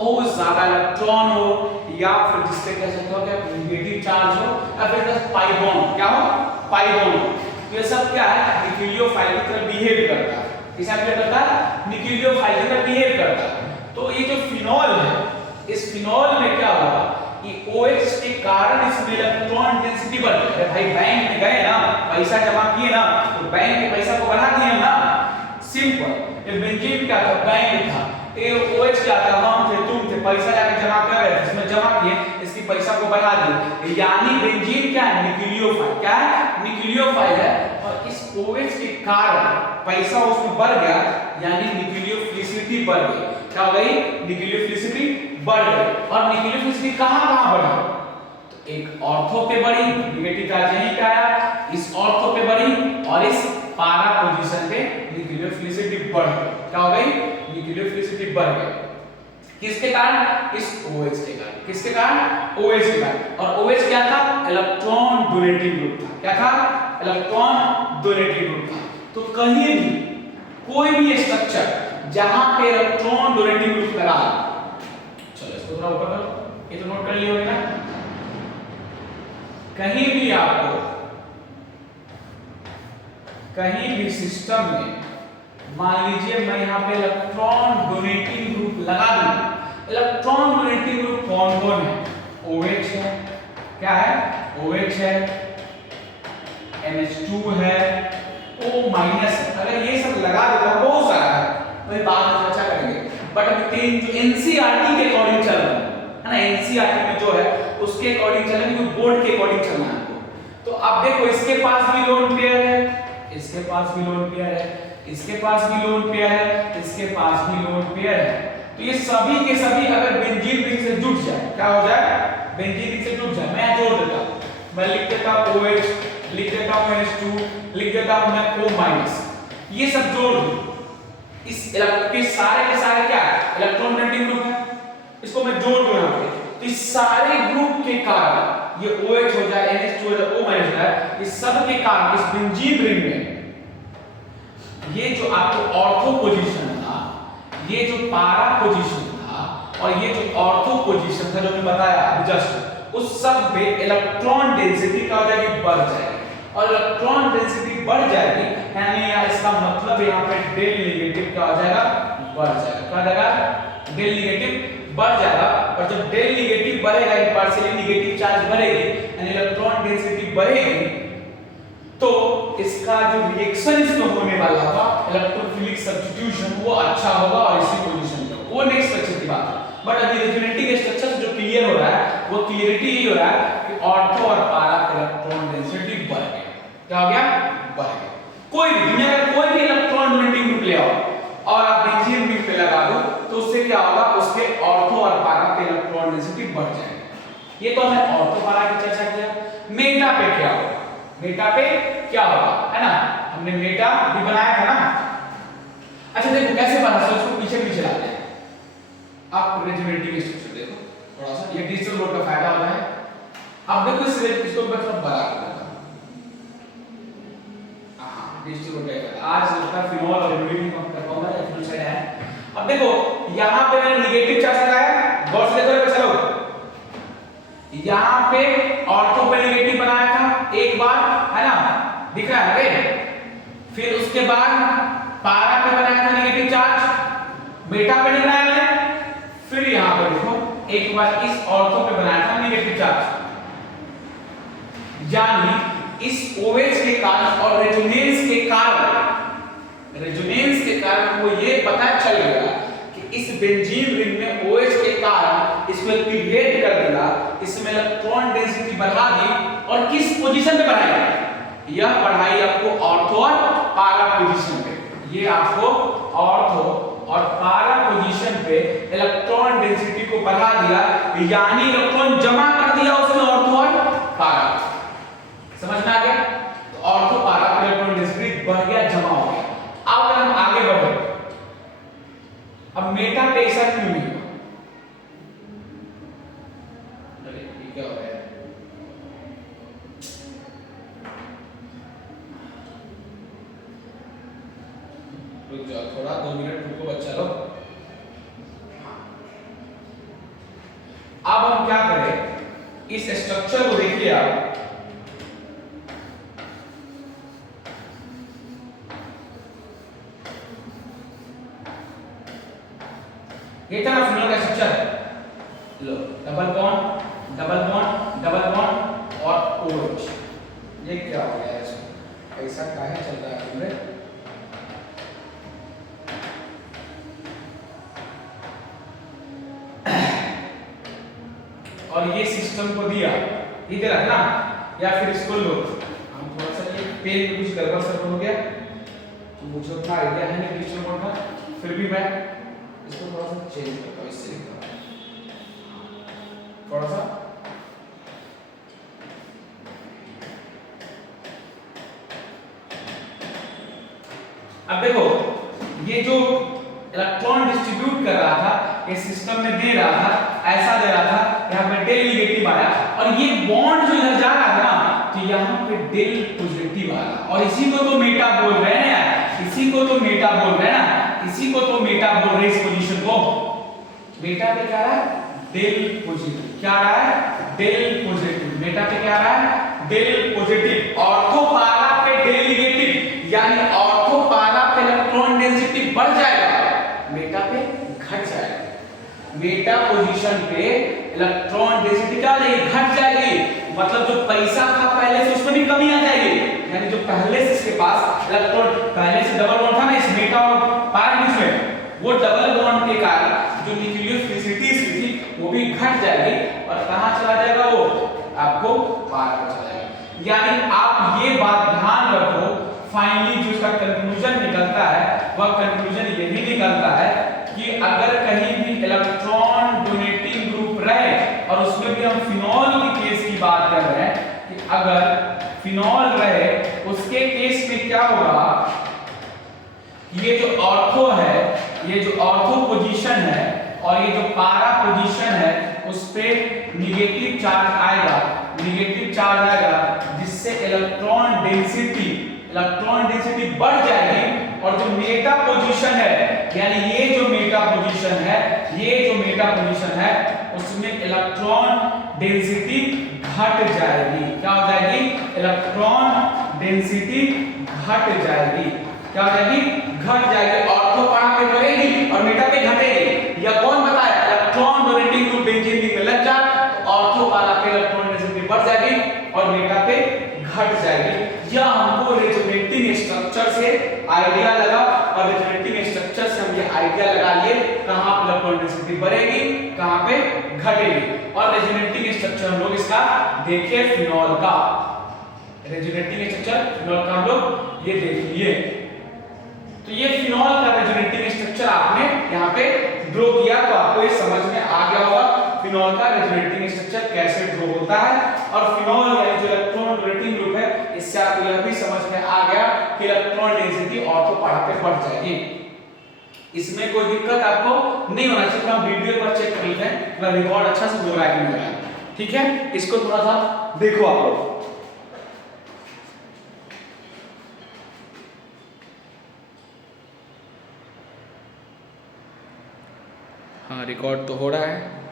बहुत ज्यादा इलेक्ट्रॉन हो, या फिर जिसके कह सकते हो क्या नेगेटिव चार्ज हो, या फिर पाई बॉन्ड। क्या हो, पाई बॉन्ड। ये सब क्या है, न्यूक्लियोफाइल की तरह बिहेव करता है। किसा क्या करता है, न्यूक्लियोफाइल की तरह बिहेव करता है। तो ये जो फिनॉल है, इस फिनॉल में क्या हुआ कि OH के कारण इसमें इलेक्ट्रॉन डेंसिटी बढ़ गई। अरे भाई बैंक में गए ना, पैसा जमा किए ना, तो बैंक के पैसा को बढ़ा दिए ना, सिंपल। ये बेंजीन क्या था, बैंक था, ये OH क्या था, हम थे, तुम थे, पैसा जाके जमा कर रहे थे, इसमें जमा किए, इसकी पैसा को बढ़ा दिए। यानी बेंजीन क्या है, न्यूक्लियोफाइल। क्या है, न्यूक्लियोफाइल है, और इस OH के कारण पैसा उसमें बढ़ गया, यानी न्यूक्लियोफिलिसिटी बढ़ गई। क्या हो गई, न्यूक्लियोफिलिसिटी बढ़ गई। और न्यूक्लियोफिलिसिटी कहां-कहां बढ़ी, तो एक ऑर्थो पे बढ़ी, नेगेटिव चार्ज यहीं पे आया, इस ऑर्थो पे बढ़ी, और इस पारा पोजीशन पे न्यूक्लियोफिलिसिटी बढ़ गई। क्या हो गई, न्यूक्लियोफिलिसिटी बढ़ गई। किसके कारण, इस OH के कारण। किसके कारण, OH के कारण। और OH क्या था, इलेक्ट्रॉन डोनेटिंग ग्रुप था। क्या था, इलेक्ट्रॉन डोनेटिंग ग्रुप था। तो कहीं भी कोई भी स्ट्रक्चर जहां पे इलेक्ट्रॉन डोनेटिंग ग्रुप लगा, चलो इसको थोड़ा ऊपर करो, ये तो नोट कर लिया होगा ना, कहीं भी आपको कहीं भी सिस्टम में मान लीजिए मैं यहां पे इलेक्ट्रॉन डोनेटिंग ग्रुप लगा दूं। इलेक्ट्रॉन डोनेटिंग ग्रुप कौन कौन है, OH है, क्या है, OH है, NH2 है, O- अगर ये सब लगा देता, बहुत सारा है, वही बाद में चर्चा करेंगे। बट अभी एनसीईआरटी के अकॉर्डिंग चल रहा है ना, एनसीईआरटी में जो है उसके अकॉर्डिंग चलना है, बोर्ड के अकॉर्डिंग चलना है आपको। तो अब देखो इसके पास भी लोन पेयर है, इसके पास भी लोन पेयर है, इसके पास भी लोन पेयर है, इसके पास भी लोन पेयर है। तो ये सभी के सभी अगर बेंजीन रिंग से जुड़ जाए, क्या हो जाए, बेंजीन रिंग से जुड़ जाए, मैं जोड़ देता हूं, मैं लिख देता हूं OH, लिख देता हूं NH2, लिख देता हूं मैं O-, ये सब जोड़ दूं, इस के सारे क्या इलेक्ट्रॉन डोनेटिंग ग्रुप है, इसको मैं जोड़ दूं यहां पे, तो इस सारे ग्रुप के कारण ये OH हो जाए, NH2 हो जाए, O- हो जाए, इस सब के कारण इस बेंजीन रिंग में ये जो आपको ऑर्थो पोजीशन था, ये जो पारा पोजीशन था, और ये जो ऑर्थो पोजीशन था जो मैंने बताया जस्ट, उस सब पे इलेक्ट्रॉन डेंसिटी क्या हो जाएगी, बढ़ जाएगी। और इलेक्ट्रॉन डेंसिटी बढ़ जाएगी, यानी यार इसका मतलब यहाँ पे डेल नेगेटिव क्या हो जाएगा, बढ़ जाएगा। क्या हो जाएगा, डेल नेगेटिव बढ़ जाएगा। और जब डेल नेगेटिव बढ़ेगा, पार्शियली नेगेटिव चार्ज बढ़ेगी, यानी इलेक्ट्रॉन डेंसिटी बढ़ेगी, तो इसका जो रिएक्शन इसमें होने वाला होगा, इलेक्ट्रोफिलिक सब्स्टिट्यूशन, वो अच्छा होगा और इसी पोजीशन पे, वो नेक्स्ट लेक्चर की बात है। बट अभी रेजोनेटिंग स्ट्रक्चर जो क्लियर हो रहा है, वो क्लियरिटी यही हो रहा है कि ऑर्थो और पारा इलेक्ट्रॉन डेंसिटी बढ़ गया। क्या हो गया, बढ़ गया। कोई भी दुनिया का कोई भी इलेक्ट्रॉन डोनेटिंग ग्रुप ले आओ और आप बेंजीन रिंग पे लगा दो, तो उससे क्या होगा, उसके ऑर्थो और पारा पे इलेक्ट्रॉन डेंसिटी बढ़ जाएगी। ये तो हमने ऑर्थो पारा की चर्चा किया। मेटा पे क्या होगा, मेटा पे क्या होगा, है ना, हमने मेटा भी बनाया था ना। अच्छा देखो कैसे बना, इसको पीछे पीछे लाते हैं। आप रेजोनेटिंग स्ट्रक्चर देखो, थोड़ा सा ये डिजिटल बोर्ड का फायदा होता है। अब देखो इसको मैं थोड़ा बड़ा कर देता हूं। हां डिजिटल बोर्ड का आज लगता है फिनोल और एल्यूमिनियम कम कर पाऊंगा या फिर साइड है। अब देखो यहां पे मैंने नेगेटिव चार्ज लगाया, गौर से देखो चलो यहां पे ऑर्थो पे नेगेटिव बनाया था एक बार, है ना, दिख रहा है। फिर उसके बाद पारा पे बनाया था नेगेटिव चार्ज, बेटा पे नहीं बनाया मैंने। फिर यहां पर देखो एक बार इस ऑर्थो पे बनाया था नेगेटिव चार्ज। यानी इस OH के कारण और रेजोनेंस के कारण हमको ये पता चल गया कि इस बेंजीन रिंग में OH के कारण इसको एक्टिवेट कर दिया, इसमें इलेक्ट्रॉन डेंसिटी बढ़ा दी। और किस पोजीशन पे बढ़ाई? यह बढ़ाई आपको ऑर्थो और पारा पोजीशन पे। ये आपको ऑर्थो और पारा पोजीशन पे इलेक्ट्रॉन डेंसिटी को बढ़ा दिया, यानी इलेक्ट्रॉन जमा कर दिया उसने ऑर्थो और पारा। समझ में आ गया? तो ऑर्थो पारा पे इलेक्ट्रॉन डेंसिटी बढ़ गया, जमा हो गया। अब अगर हम आगे बढ़े, अब मेटा पे ऐसा क्यों नहीं हुआ? अरे ये क्या हो रहा है? रुक जाओ थोड़ा, 2 मिनट रुको बच्चा लोग। अब हम क्या करें, इस स्ट्रक्चर को देखिए आप। ये था ना फिनोल का स्ट्रक्चर, लो double bond double bond double bond और OH। ये क्या हो गया इसमें, ऐसा काहे चल रहा है हमरे? और ये सिस्टम को दिया इधर रखना, या फिर इसको लो। हम थोड़ा सा ये पेन में कुछ गड़बड़ सा हो गया, तो मुझे उतना आइडिया है नहीं डिजिटल बोर्ड का, फिर भी मैं इसको थोड़ा सा चेंज करता हूं, इससे लिखता हूं थोड़ा सा। अब देखो ये जो इलेक्ट्रॉन डिस्ट्रीब्यूट कर रहा था, ये सिस्टम में दे रहा था, ऐसा दे रहा था, यहाँ पे डेल नेगेटिव आया, और ये बॉन्ड जो इधर जा रहा था ना, तो यहाँ पे डेल पॉजिटिव आया। और इसी को तो मेटा बोल रहे हैं यार, इसी को तो मेटा बोल रहे हैं ना, इसी को तो मेटा बोल रहे हैं। इस पोजीशन को मेटा पे क्या रहा है? Dell positive. क्या रहा है? Dell positive. मेटा पे क्या रहा है? Dell positive. ऑर्थो पारा पे डेल नेगेटिव, यानी ऑर्थो पारा पे इलेक्ट्रॉन डेंसिटी बढ़ जाएगा, मेटा पे घट जाएगा। मेटा पोजीशन पे इलेक्ट्रॉन डेंसिटी क्या हो जाएगी? घट जाएगी। मतलब जो पैसा था पहले से उसमें भी कमी आ जाएगी, यानी जो पहले से इसके पास इलेक्ट्रॉन, पहले से डबल बॉन्ड था ना इस मेटा और पारा के बीच में, वो डबल बॉन्ड के कारण जो न्यूक्लियोफिलिसिटी थी वो भी घट जाएगी, और कहां चला जाएगा? वो आपको पारा पर चला जाएगा। यानी आप ये बात ध्यान रखो, फाइनली जो इसका कंक्लूजन निकलता है वह कंक्लूजन यही निकलता है कि अगर कहीं भी इलेक्ट्रॉन डोनेटिंग ग्रुप रहे, और उसमें भी हम फिनॉल की केस की बात कर रहे हैं कि अगर फिनॉल रहे, उसके केस में क्या होगा, ये जो ऑर्थो है, ये जो ऑर्थो पोजीशन है और ये जो पारा पोजीशन है, उस पे नेगेटिव चार्ज आएगा, नेगेटिव चार्ज आएगा, जिससे इलेक्ट्रॉन डेंसिटी बढ़ जाएगी। और जो मेटा पोजीशन है, यानी ये जो मेटा पोजीशन है, ये जो मेटा पोजीशन है, उसमें इलेक्ट्रॉन डेंसिटी घट जाएगी। क्या हो जाएगी? इलेक्ट्रॉन डेंसिटी घट जाएगी। क्या हो जाएगी? घट जाएगी। ऑर्थो पारा पे बढ़ेगी और मेटा पे घटेगी। यह कौन बताया? Electron donating group benzene ring में लग जाए तो ऑर्थो पारा पे इलेक्ट्रॉन डेंसिटी बढ़ जाएगी और मेटा पे घट जाएगी। यह हमको रेजोनेटिंग स्ट्रक्चर से आइडिया लगा, और रेजोनेटिंग स्ट्रक्चर से हम ये आइडिया लगा लिए कहां पे इलेक्ट्रॉन डेंसिटी बढ़ेगी, कहां पे घटेगी। और रेजोनेटिंग स्ट्रक्चर हम लोग इसका देखे फिनॉल का, रेजोनेटिंग स्ट्रक्चर फिनॉल का हम लोग ये देख लिए। तो ये फिनॉल का रेजोनेटिंग स्ट्रक्चर आपने यहाँ पे ड्रॉ किया, तो आपको ये समझ में आ गया होगा फिनॉल का रेजोनेटिंग स्ट्रक्चर कैसे ड्रॉ होता है। और फिनॉल यानी जो इलेक्ट्रॉन डोनेटिंग ग्रुप है, इससे आपको यह भी समझ में आ गया कि इलेक्ट्रॉन डेंसिटी ऑर्थो पारा पे बढ़ जाएगी। इसमें कोई दिक्कत आपको नहीं होना चाहिए। आप वीडियो पर चेक कर लेते हैं मेरा रिकॉर्ड अच्छा से हो रहा है कि नहीं हो रहा है। ठीक है, इसको थोड़ा सा देखो आप लोग। हाँ, रिकॉर्ड तो हो रहा है।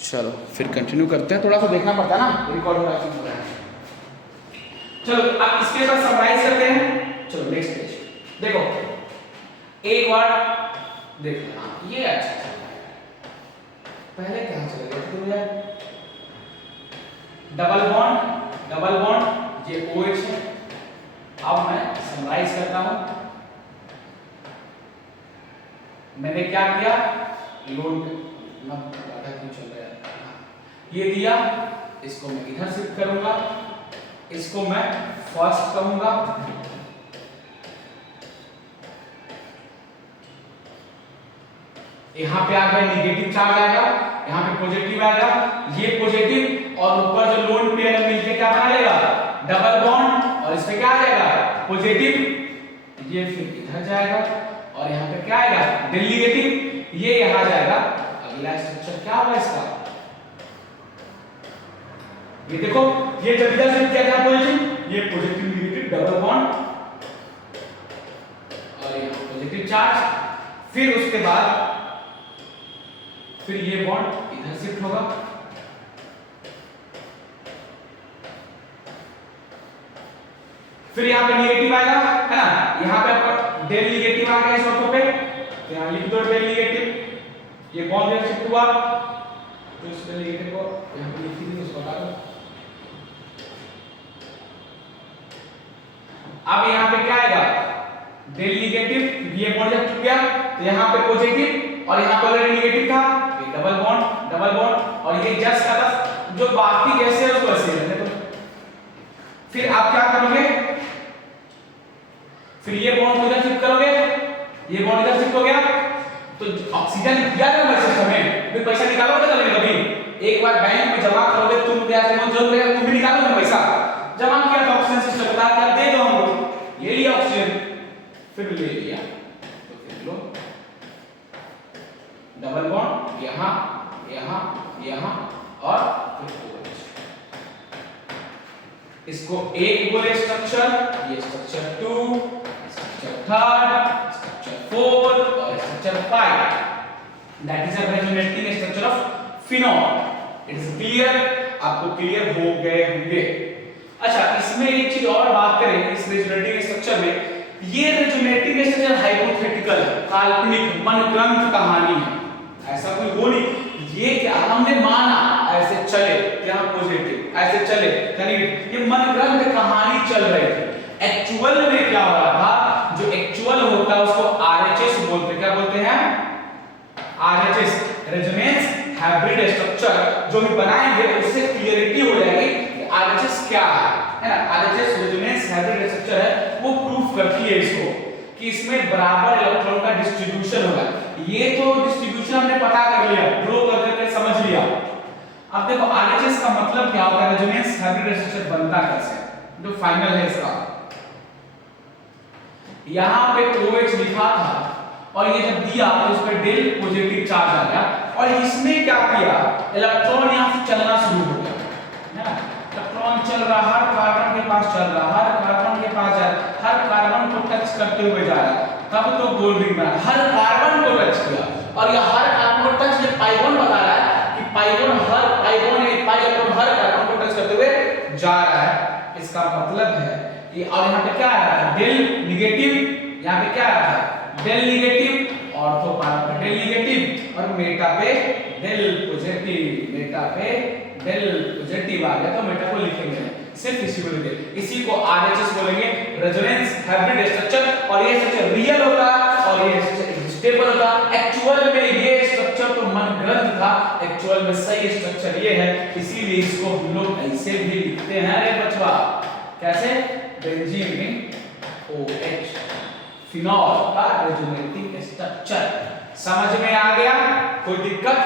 चलो फिर कंटिन्यू करते हैं, थोड़ा सा देखना पड़ता है ना रिकॉर्ड हो रहा है कि हो रहा है। चलो अब इसके बाद समराइज करते हैं। चलो नेक्स्ट पेज देखो, एक बार देखो। हाँ ये अच्छा चल रहा है। पहले कहाँ चले गए थे तुम यार? डबल बॉन्ड ये OH है। अब मैं समराइज करता हूं। मैंने क्या किया, लोड क्यों चल रहा है, ये दिया, इसको मैं इधर शिफ्ट करूंगा, इसको मैं फर्स्ट कहूंगा, यहाँ पे आ गया निगेटिव चार्ज आएगा, यहाँ पे पॉजिटिव आएगा, ये पॉजिटिव और ऊपर जो लोन पेयर मिलके क्या बना लेगा, डबल बॉन्ड, और इसमें क्या आ जाएगा पॉजिटिव, ये फिर इधर जाएगा और यहाँ पे क्या आएगा डेरिवेटिव, ये यहाँ जाएगा। अगला स्ट्रक्चर क्या होगा इसका, ये देखो, ये जब इधर से क्या था पॉजिटिव, ये पॉजिटिव निगेटिव डबल बॉन्ड और ये पॉजिटिव चार्ज, फिर उसके बाद फिर ये बॉन्ड इधर शिफ्ट होगा, फिर यहाँ पे नेगेटिव आएगा, है ना, यहाँ पे आपका डेल नेगेटिव आ गया इस ऑर्थो पे, तो यहाँ लिख दो डेल नेगेटिव, ये बॉन्ड इधर शिफ्ट हुआ, तो इस डेल नेगेटिव को यहाँ पे लिख दीजिए, उसको हटा दो। अब यहाँ पे क्या आएगा डेल नेगेटिव, ये बॉन्ड जब छूट गया तो यहाँ पे पॉजिटिव और यहाँ पे ऑलरेडी नेगेटिव था, ये डबल बॉन्ड और ये जस्ट का बस जो बाकी जैसे है उसको ऐसे रहने दो। फिर आप क्या करोगे, फिर ये बॉन्ड इधर शिफ्ट करोगे, ये बॉन्ड इधर शिफ्ट हो गया, तो ऑक्सीजन दिया था मेरे सिस्टम में, फिर पैसा निकालोगे कभी, एक बार बैंक में जमा करोगे तुम, क्या तुम भी निकालोगे पैसा, जमा किया तो ऑक्सीजन सिस्टम बता क्या दे दो हमको, ये लिया ऑक्सीजन, फिर ले लिया, तो फिर लो डबल बॉन्ड यहाँ यहाँ यहाँ और फिर इसको एक बोले स्ट्रक्चर, ये स्ट्रक्चर 2, स्ट्रक्चर 3, स्ट्रक्चर 4 और structure 5, that is a resonating structure of phenol. It is clear, आपको क्लियर हो गए होंगे। अच्छा, इसमें एक चीज और बात करें इस रेजोनेटिंग स्ट्रक्चर में, ये रेजोनेटिंग स्ट्रक्चर हाइपोथेटिकल है, काल्पनिक मनगढ़ंत कहानी है, ऐसा कोई हो नहीं, ये क्या हमने माना ऐसे चले क्या पॉजिटिव, ऐसे चले यानी ये मनगढ़ंत कहानी चल रही थी। एक्चुअल में क्या हो रहा था, जो एक्चुअल होता है उसको आरएचएस बोलते हैं, क्या बोलते हैं आरएचएस, रेजोनेंस हाइब्रिड स्ट्रक्चर, जो भी बनाएंगे उससे क्लियरिटी हो जाएगी कि आरएचएस क्या है ना, आरएचएस रेजोनेंस हाइब्रिड स्ट्रक्चर है, वो प्रूफ करती है इसको कि इसमें बराबर इलेक्ट्रॉन का डिस्ट्रीब्यूशन होगा। ये तो डिस्ट्रीब्यूशन हमने पता कर लिया, ड्रॉ कर करके समझ लिया। अब देखो आरएचएस का मतलब क्या होता है, रेजोनेंस हाइब्रिड स्ट्रक्चर बनता कैसे, जो फाइनल है इसका, यहाँ पे OH लिखा था और ये जब दिया तो इस पर डेल पॉजिटिव चार्ज आ गया, और इसने क्या किया, इलेक्ट्रॉन यहाँ से चलना शुरू हो गया, है ना, इलेक्ट्रॉन चल रहा, हर कार्बन के पास चल रहा, हर कार्बन के पास जा रहा, हर कार्बन को टच करते हुए जा रहा, तब तो गोल्ड रिंग बना, हर कार्बन को टच किया, और ये हर कार्बन को टच, ये पाई बॉन्ड बता रहा है कि पाई बॉन्ड हर इलेक्ट्रॉन हर कार्बन को टच करते हुए जा रहा है। इसका मतलब है कि, और यहाँ पे क्या आ रहा है डेल नेगेटिव, यहाँ पे क्या आ रहा है डेल नेगेटिव, ऑर्थो पे डेल नेगेटिव और मेटा पे डेल पॉजिटिव, मेटा पे डेल पॉजिटिव आ गया, तो मेटा को लिखेंगे सिर्फ इसी को लिखेंगे, इसी को आरएचएस बोलेंगे, रेजोनेंस हाइब्रिड स्ट्रक्चर। और ये स्ट्रक्चर रियल होता है और ये स्टेबल होता है। एक्चुअल में ये स्ट्रक्चर तो मनगढ़ंत था, एक्चुअल में सही स्ट्रक्चर ये है, इसीलिए इसको हम लोग ऐसे भी लिखते हैं रे बचवा, कैसे, बेंजीन OH, फिनॉल का रेजोनेटिंग स्ट्रक्चर। समझ में आ गया, कोई दिक्कत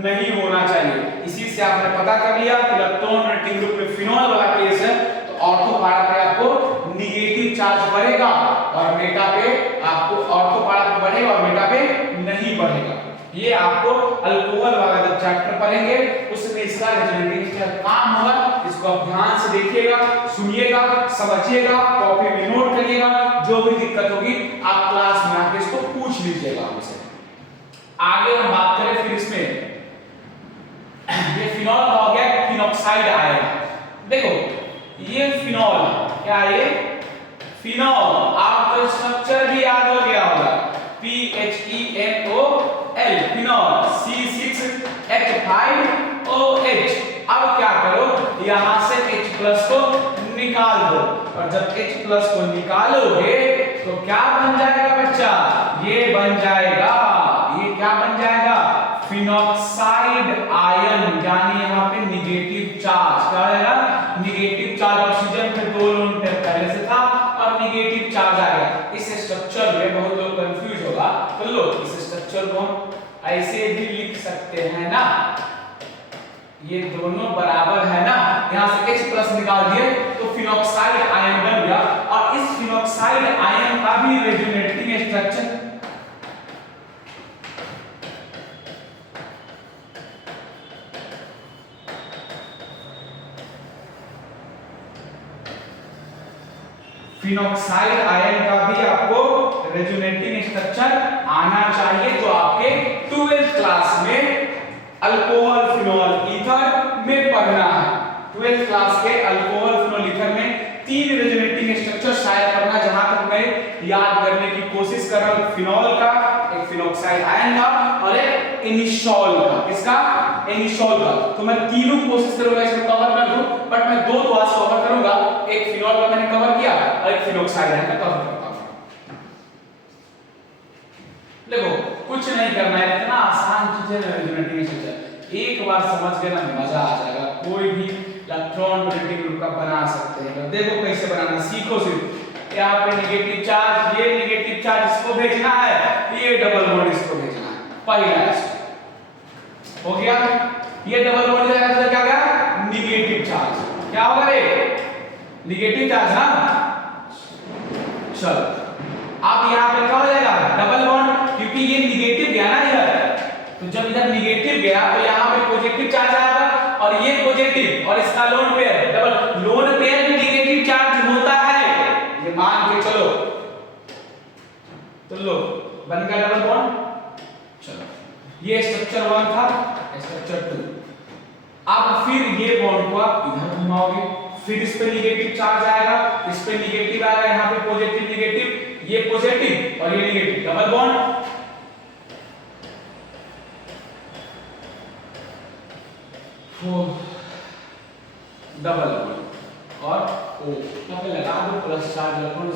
नहीं होना चाहिए। इसी से आपने पता कर लिया कि इलेक्ट्रॉन रेटिंग ग्रुप में फिनॉल वाला केस है तो ऑर्थो पारा पे आपको नेगेटिव चार्ज पड़ेगा, और और मेटा पे आपको ऑर्थो पारा पे बढ़ेगा और मेटा पे नहीं बढ़ेगा। ये आपको अल्कोहल वाला जब चैप्टर पढ़ेंगे उसमें इसका रेजोनेटिंग स्ट्रक्चर काम होगा। इसको आप ध्यान से देखिएगा, सुनिएगा, समझिएगा, कॉपी में नोट करिएगा। जो भी दिक्कत होगी आप क्लास में आके इसको पूछ लीजिएगा हमसे। आगे हम बात करें फिर इसमें ये फिनॉल का हो गया, फिनॉक्साइड आएगा। देखो ये फिनॉल क्या है, ये फिनॉल आपको स्ट्रक्चर भी याद हो गया होगा, PHENOL फिनॉल C6H5OH। अब क्या करो, यहां से H+ को निकाल दो और जब H+ को निकालोगे तो क्या बन जाएगा बच्चा, ये बन जाएगा, ये क्या बन जाएगा, फिनॉक्साइड आयन, यानी यहाँ पे निगेटिव चार्ज। क्या रहेगा, निगेटिव चार्ज। ऑक्सीजन पे 2 लोन पेयर पहले से था और निगेटिव चार्ज आ गया। इस स्ट्रक्चर में बहुत लोग कंफ्यूज होगा, तो लो इस स्ट्रक्चर को हम ऐसे भी लिख सकते हैं ना, ये दोनों बराबर है ना, यहाँ से H+ निकाल दिए तो फिनॉक्साइड आयन बन गया। और इस फिनॉक्साइड आयन का भी रेजोनेटिंग स्ट्रक्चर फिनॉक्साइड आयन का भी आपको रेजोनेटिंग स्ट्रक्चर आना चाहिए, जो आपके 12th क्लास में अल्कोहल फिनॉल ईथर में पढ़ना है। 12th क्लास के अल्कोहल फिनॉल ईथर में 3 रेजोनेटिंग स्ट्रक्चर शायद पढ़ना, जहां तक मैं याद करने की कोशिश कर रहा हूं। फिनॉल का, एक फिनॉक्साइड आयन का और एक एनिसोल का। किसका, एनिसोल का। तो मैं तीनों कोशिश करूंगा इसमें कवर कर दूं, बट मैं 2 तो आज कवर करूंगा। एक फिनॉल का मैंने कवर किया और एक फिनॉक्साइड आयन का कवर करता हूं। देखो कुछ नहीं करना है, इतना आसान चीज है रेजोनेटिंग स्ट्रक्चर। एक बार समझ गए ना मजा आ जाएगा। कोई भी इलेक्ट्रॉन डोनेटिंग ग्रुप का बना सकते हैं। देखो कैसे बनाना, सीखो सिर्फ। यहाँ पे निगेटिव चार्ज, ये निगेटिव चार्ज इसको भेजना है, ये डबल बॉन्ड इसको भेजना है। पहला स्टेप हो गया। ये डबल बॉन्ड जाएगा तो क्या गया, निगेटिव चार्ज। क्या होगा रे, निगेटिव चार्ज ना। चलो अब यहाँ पे क्या हो जाएगा, डबल बॉन्ड, क्योंकि ये निगेटिव गया ना इधर, तो जब इधर निगेटिव गया तो यहाँ पे पॉजिटिव चार्ज आएगा और ये पॉजिटिव और इसका lone pair, double lone pair में निगेटिव चार्ज होता है, ये मान के चलो। तो लो बन गया डबल बॉन्ड। चलो ये स्ट्रक्चर 1 था, स्ट्रक्चर 2। अब फिर ये बॉन्ड को आप इधर घुमाओगे, फिर इस पे निगेटिव चार्ज आएगा, इस पे निगेटिव आएगा, यहाँ पे पॉजिटिव निगेटिव, ये पॉजिटिव और ये negative, double bond. Double bond और O यहाँ पे लगा दो प्लस चार्ज, इलेक्ट्रॉन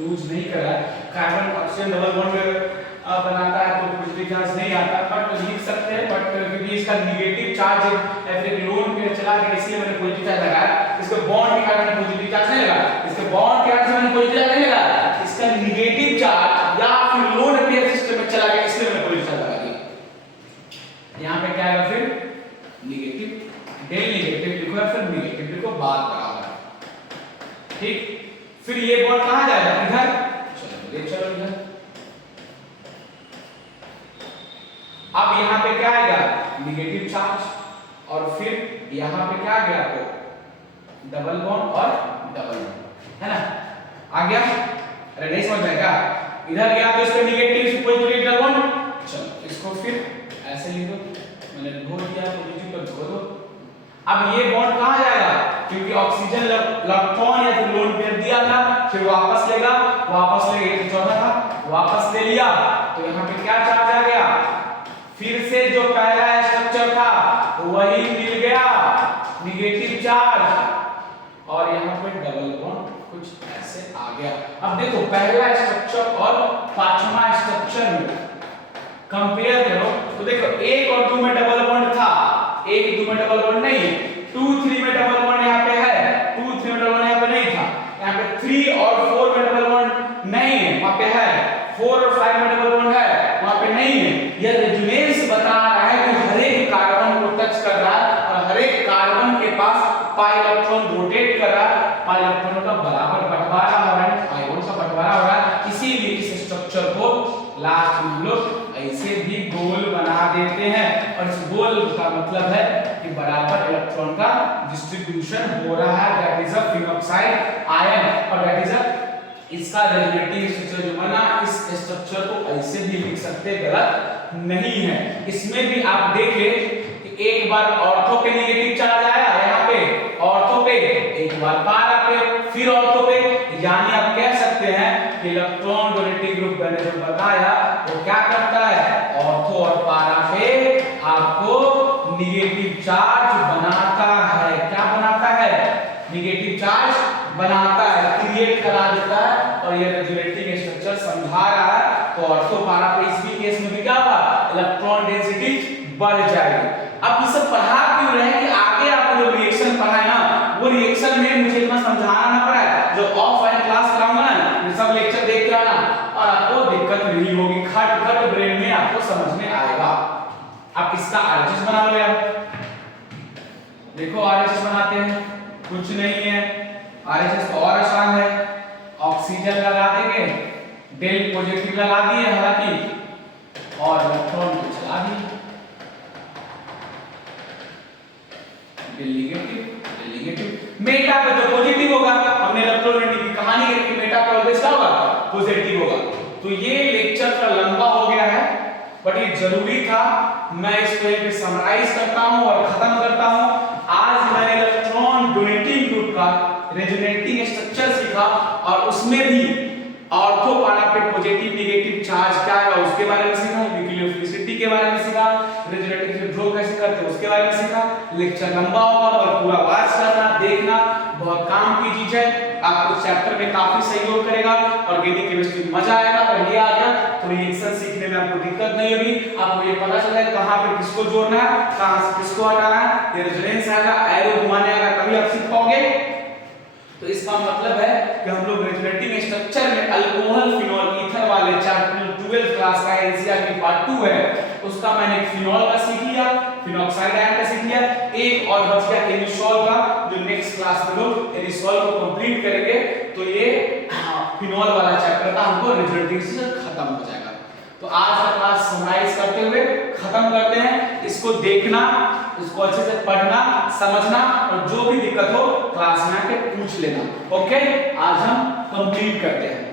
यूज नहीं कर रहा है। कार्बन ऑक्सीजन डबल बॉन्ड बनाता है तो पॉजिटिव चार्ज नहीं आता, बट लिख सकते हैं। बट क्योंकि इसका निगेटिव चार्ज फिर लोन पे चला गया, इसलिए मैंने पॉजिटिव चार्ज लगाया। इसके बॉन्ड के कारण मैंने पॉजिटिव चार्ज नहीं लगाया, इसके बॉन्ड के कारण से मैंने पॉजिटिव चार्ज नहीं लगाया। इसका निगेटिव चार्ज या फिर लोन पेयर सिस्टम में चला गया, इसलिए मैंने पॉजिटिव चार्ज लगा दिया। यहाँ पे क्या आएगा फिर निगेटिव, डेल निगेटिव लिखो या फिर निगेटिव लिखो, बात बराबर है। ठीक, फिर ये बॉन्ड कहां जाएगा, इधर। चलो ये चलो इधर। अब यहाँ पे क्या आएगा, निगेटिव चार्ज, और फिर यहाँ पे क्या आ गया आपको, डबल बॉन्ड और डबल बॉन्ड, है ना, आ गया। अरे नहीं समझ में क्या, इधर गया तो इसका निगेटिव, इस पॉजिटिव डबल बॉन्ड। चलो इसको फिर ऐसे लिख दो, मैंने धो दिया, पॉजिटिव पर धो दो। अब ये बॉन्ड कहां जाएगा, क्योंकि ऑक्सीजन इलेक्ट्रॉन या फिर लोन पेयर दिया था, फिर वापस लेगा, वापस ले, ये 14 था, वापस ले लिया, तो यहाँ पे क्या चार्ज आ गया, फिर से जो पहला स्ट्रक्चर था वही मिल गया, निगेटिव चार्ज, और यहाँ पे डबल बॉन्ड कुछ ऐसे आ गया। अब देखो पहला स्ट्रक्चर और पांचवा स्ट्रक्चर में कंपेयर करो तो देखो 1 और 2 में डबल बॉन्ड था, 1 2 में डबल बॉन्ड नहीं है, 2 3 में डबल बॉन्ड यहाँ पे है, 2 3 में डबल बॉन्ड यहाँ पे नहीं था, यहाँ पे 3 और 4 में डबल बॉन्ड नहीं है, वहाँ पे है, 4 और 5 में डबल बॉन्ड है, वहाँ पे नहीं है। यह रेजोनेंस बता रहा है कि हर एक कार्बन को टच कर रहा है और हर एक कार्बन के पास पाई इलेक्ट्रॉन रोटेट कर रहा है, पाई इलेक्ट्रॉन का बराबर बंटवारा हो रहा है, आयन का बंटवारा हो रहा है, लास्ट में हम लोग ऐसे भी गोल बना देते हैं और इस गोल का मतलब है कि बराबर इलेक्ट्रॉन का डिस्ट्रीब्यूशन हो रहा है, that is a phenoxide ion. और दैट इज अ इसका रेजोनेटिंग स्ट्रक्चर जो बना, इस स्ट्रक्चर को ऐसे भी लिख सकते, गलत नहीं है। इसमें भी आप देखें कि एक बार ऑर्थो पे नेगेटिव चार्ज आया यहाँ पे ऑर्थो पे, एक बार पारा पे, फिर ऑर्थो पे, यानी आप कह सकते हैं कि इलेक्ट्रॉन डोनेटिंग ग्रुप मैंने जो बताया वो क्या करता है, ऑर्थो और पारा पे आपको नेगेटिव चार्ज बनाता है। क्या बनाता है? नेगेटिव चार्ज बनाता है, क्रिएट करा देता है। और ये रेजोनेटिंग स्ट्रक्चर समझा रहा है। तो ऑर्थो पारा पे इस भी केस में भी क्या होगा, इलेक्ट्रॉन डेंसिटी बढ़ जाएगी। अब ये सब पढ़ा क्यों रहे हैं कि आगे आपको जो रिएक्शन पढ़ा है ना, वो रिएक्शन में मुझे इतना समझाना ना पड़ा है। जो ऑफलाइन क्लास कराऊंगा ना, ये सब लेक्चर देख के आना और आपको दिक्कत नहीं होगी, खट खट ब्रेन में आपको समझ में आएगा। अब इसका आरएचएस बना लो यार। देखो आरएचएस बनाते हैं, कुछ नहीं है, आरएचएस तो और आसान है। ऑक्सीजन लगा देंगे, डेल पॉजिटिव लगा दिए हालांकि, और इलेक्ट्रॉन को चला दिए, नेगेटिव। मेटा पे तो पॉजिटिव होगा, हमने इलेक्ट्रोनेगेटिव की कहानी करी कि मेटा पे ऑलवेज क्या होगा, पॉजिटिव होगा। तो ये लेक्चर थोड़ा लंबा हो गया है, बट ये जरूरी था। मैं इसको एक समराइज करता हूं और खत्म करता हूं। आज मैंने इलेक्ट्रॉन डोनेटिंग ग्रुप का रेजोनेटिंग स्ट्रक्चर सीखा और उसमें भी ऑर्थो पारा पे पॉजिटिव नेगेटिव चार्ज क्या है उसके बारे में सीखा, न्यूक्लियोफिलिसिटी के बारे में सीखा, रेजोनेटिंग से ड्रॉ कैसे करते हैं उसके बारे में सीखा। लेक्चर लंबा होगा और पूरा वाच करना, देखना, बहुत काम की चीज है, आपको चैप्टर में काफी सहयोग करेगा। ऑर्गेनिक केमिस्ट्री में मजा आएगा, पढ़िए आ गया तो रिएक्शन सीखने में आपको दिक्कत नहीं होगी। आपको ये पता चल जाएगा कहां पे किसको जोड़ना है, कहां से किसको हटाना है। ये रेजोनेंस आएगा, एरो घुमाने आएगा, तभी आप सीख पाओगे। तो इसका मतलब है कि हम लोग रेजोनेटिंग स्ट्रक्चर में अल्कोहल फिनॉल ईथर वाले चैप्टर 12th क्लास का एनसीईआरटी पार्ट 2 है, उसका मैंने फिनॉल का सीख लिया, फिनॉक्साइड आयन का सीख लिया। एक और बच गया एनिसोल का, जो नेक्स्ट क्लास में लोग एनिसोल को कंप्लीट करेंगे। तो ये फिनॉल वाला चैप्टर का हमको रेजोनेटिंग स्ट्रक्चर खत्म हो जाएगा। तो आज का क्लास समराइज करते हुए खत्म करते हैं। इसको देखना, इसको अच्छे से पढ़ना, समझना, और जो भी दिक्कत हो क्लास में आके पूछ लेना। ओके, आज हम कंप्लीट करते हैं।